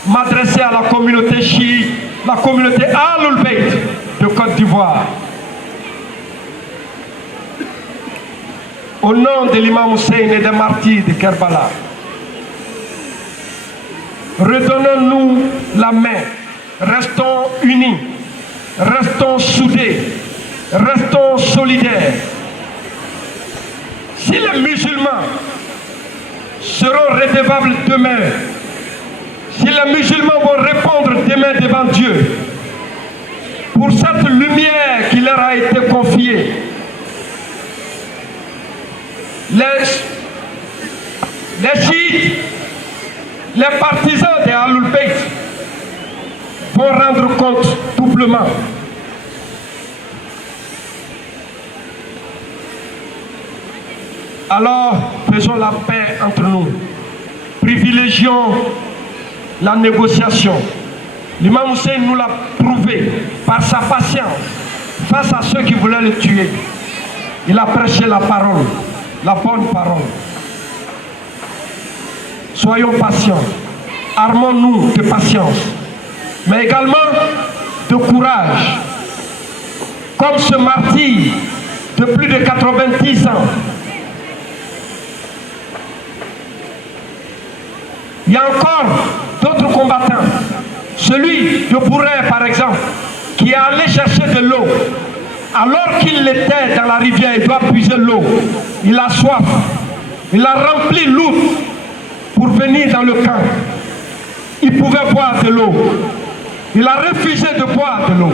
m'adresser à la communauté chiite, la communauté Ahlul Bayt de Côte d'Ivoire. Au nom de l'imam Hussein et des martyrs de Kerbala, redonnons-nous la main, restons unis, restons soudés, restons solidaires. Si les musulmans seront redevables demain, si les musulmans vont répondre demain devant Dieu pour cette lumière qui leur a été confiée, les chiites, les partisans des Ahlul Bayt vont rendre compte doublement. Alors, faisons la paix entre nous. Privilégions la négociation. L'imam Hussein nous l'a prouvé par sa patience face à ceux qui voulaient le tuer. Il a prêché la parole, la bonne parole. Soyons patients. Armons-nous de patience, mais également de courage. Comme ce martyr de plus de 90 ans, il y a encore d'autres combattants. Celui de Bourret, par exemple, qui est allé chercher de l'eau. Alors qu'il était dans la rivière, il doit puiser l'eau. Il a soif. Il a rempli l'eau pour venir dans le camp. Il pouvait boire de l'eau. Il a refusé de boire de l'eau.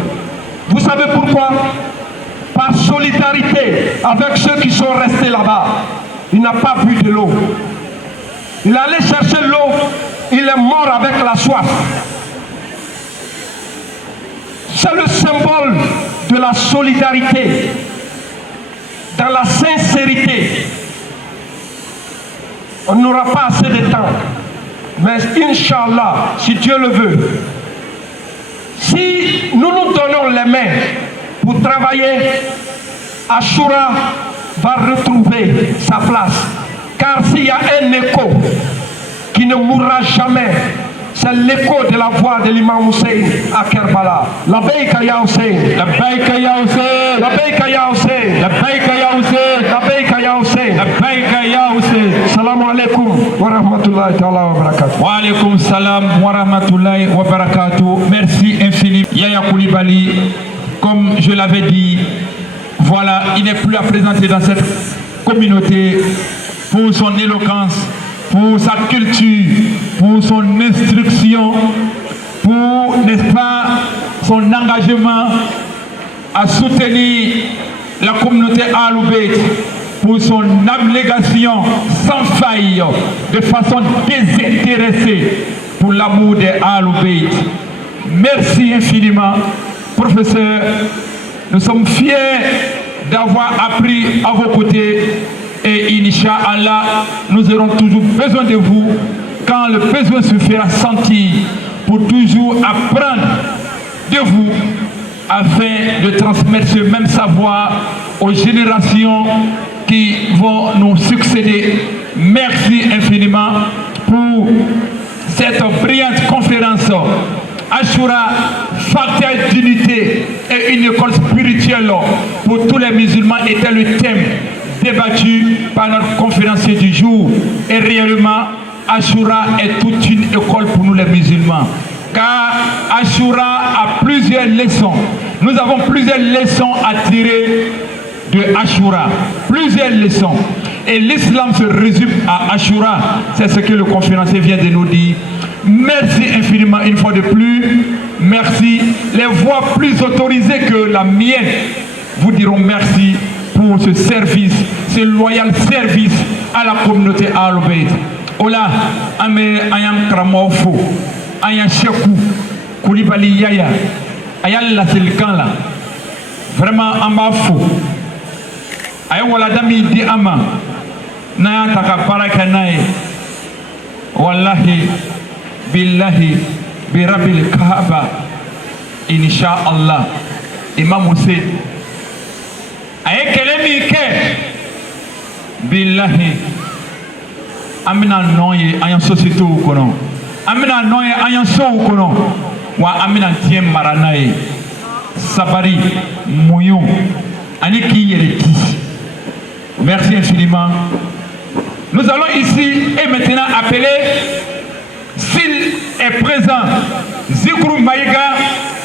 Vous savez pourquoi? Par solidarité avec ceux qui sont restés là-bas. Il n'a pas bu de l'eau. Il allait chercher l'eau, il est mort avec la soif. C'est le symbole de la solidarité, dans la sincérité. On n'aura pas assez de temps, mais Inch'Allah, si Dieu le veut, si nous nous donnons les mains pour travailler, Ashura va retrouver sa place. Car s'il y a un écho qui ne mourra jamais, c'est l'écho de la voix de l'imam Hussein à Kerbala. La Baïka ya Hussein, la Baïka ya Hussein, la Baïka ya Hussein, la Baïka ya Hussein, la Baïka ya Hussein, la Baïka ya Hussein. Salam alaikum wa rahmatullahi ta'ala wa barakatuh. Wa alaikum salam wa rahmatullahi wa barakatuh. Merci infiniment. Yaya Koulibaly, comme je l'avais dit, voilà, il n'est plus à présenter dans cette communauté pour son éloquence, pour sa culture, pour son instruction, pour, n'est-ce pas, son engagement à soutenir la communauté Ahlul Bayt, pour son abnégation sans faille, de façon désintéressée pour l'amour des Ahlul Bayt. Merci infiniment, professeur. Nous sommes fiers d'avoir appris à vos côtés. Et Inch'Allah, nous aurons toujours besoin de vous quand le besoin se fera sentir pour toujours apprendre de vous afin de transmettre ce même savoir aux générations qui vont nous succéder. Merci infiniment pour cette brillante conférence. Ashura, facteur d'unité et une école spirituelle pour tous les musulmans était le thème débattu par notre conférencier du jour. Et réellement, Ashura est toute une école pour nous les musulmans. Car Ashura a plusieurs leçons. Nous avons plusieurs leçons à tirer de Ashura. Plusieurs leçons. Et l'islam se résume à Ashura. C'est ce que le conférencier vient de nous dire. Merci infiniment une fois de plus. Merci. Les voix plus autorisées que la mienne vous diront merci pour ce service, ce loyal service à la communauté Ahlul-Bayt. Ola, ame ayam kramofo, ayam Chekou, Koulibaly Yaya, ayam la selikan la. Vraiment en bas faux. Ayam wala dami di ama, naya taka parakanae. Wallahi, billahi, birabil Kaaba, insha Allah, Imam Hussein. Aye kelemi ke, billahi. Amina noye ayan société ou kono amina noye ayan so ou kono wa amina tiem maranaye sabari mouyon ani ki yereti. Merci infiniment. Nous allons ici et maintenant appeler, s'il est présent, Zikrou Maïga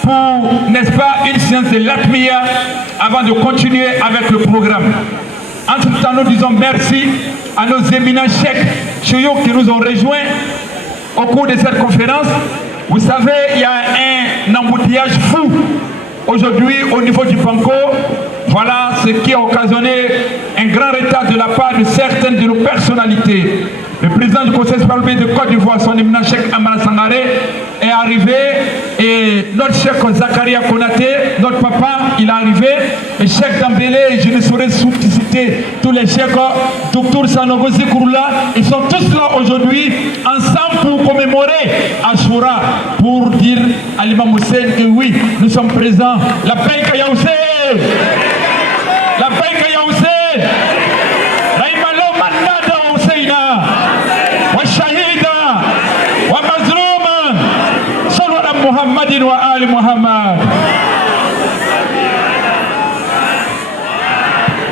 pour, n'est-ce pas, une séance de l'Atmiya avant de continuer avec le programme. Entre-temps, nous disons merci à nos éminents cheikhs Chouyouk qui nous ont rejoints au cours de cette conférence. Vous savez, il y a un embouteillage fou aujourd'hui au niveau du Banco. Voilà ce qui a occasionné un grand retard de la part de certaines de nos personnalités. Le président du Conseil supérieur de Côte d'Ivoire, son éminent cheikh Amara Sangaré, est arrivé et notre cheikh Zakaria Konaté, notre papa, il est arrivé. Et cheikh Dambélé, je ne saurais citer tous les cheikhs, Dr Sanogo Zikroula, ils sont tous là aujourd'hui ensemble pour commémorer Ashura, pour dire à l'imam Hussein que oui, nous sommes présents. La paix Kaya Hussein, la paix Kaya Hussein, Raïmalo Manada Husseina, wa Shahida, wa Mazluman, Sallallahu Muhammadin wa Ali Muhammad.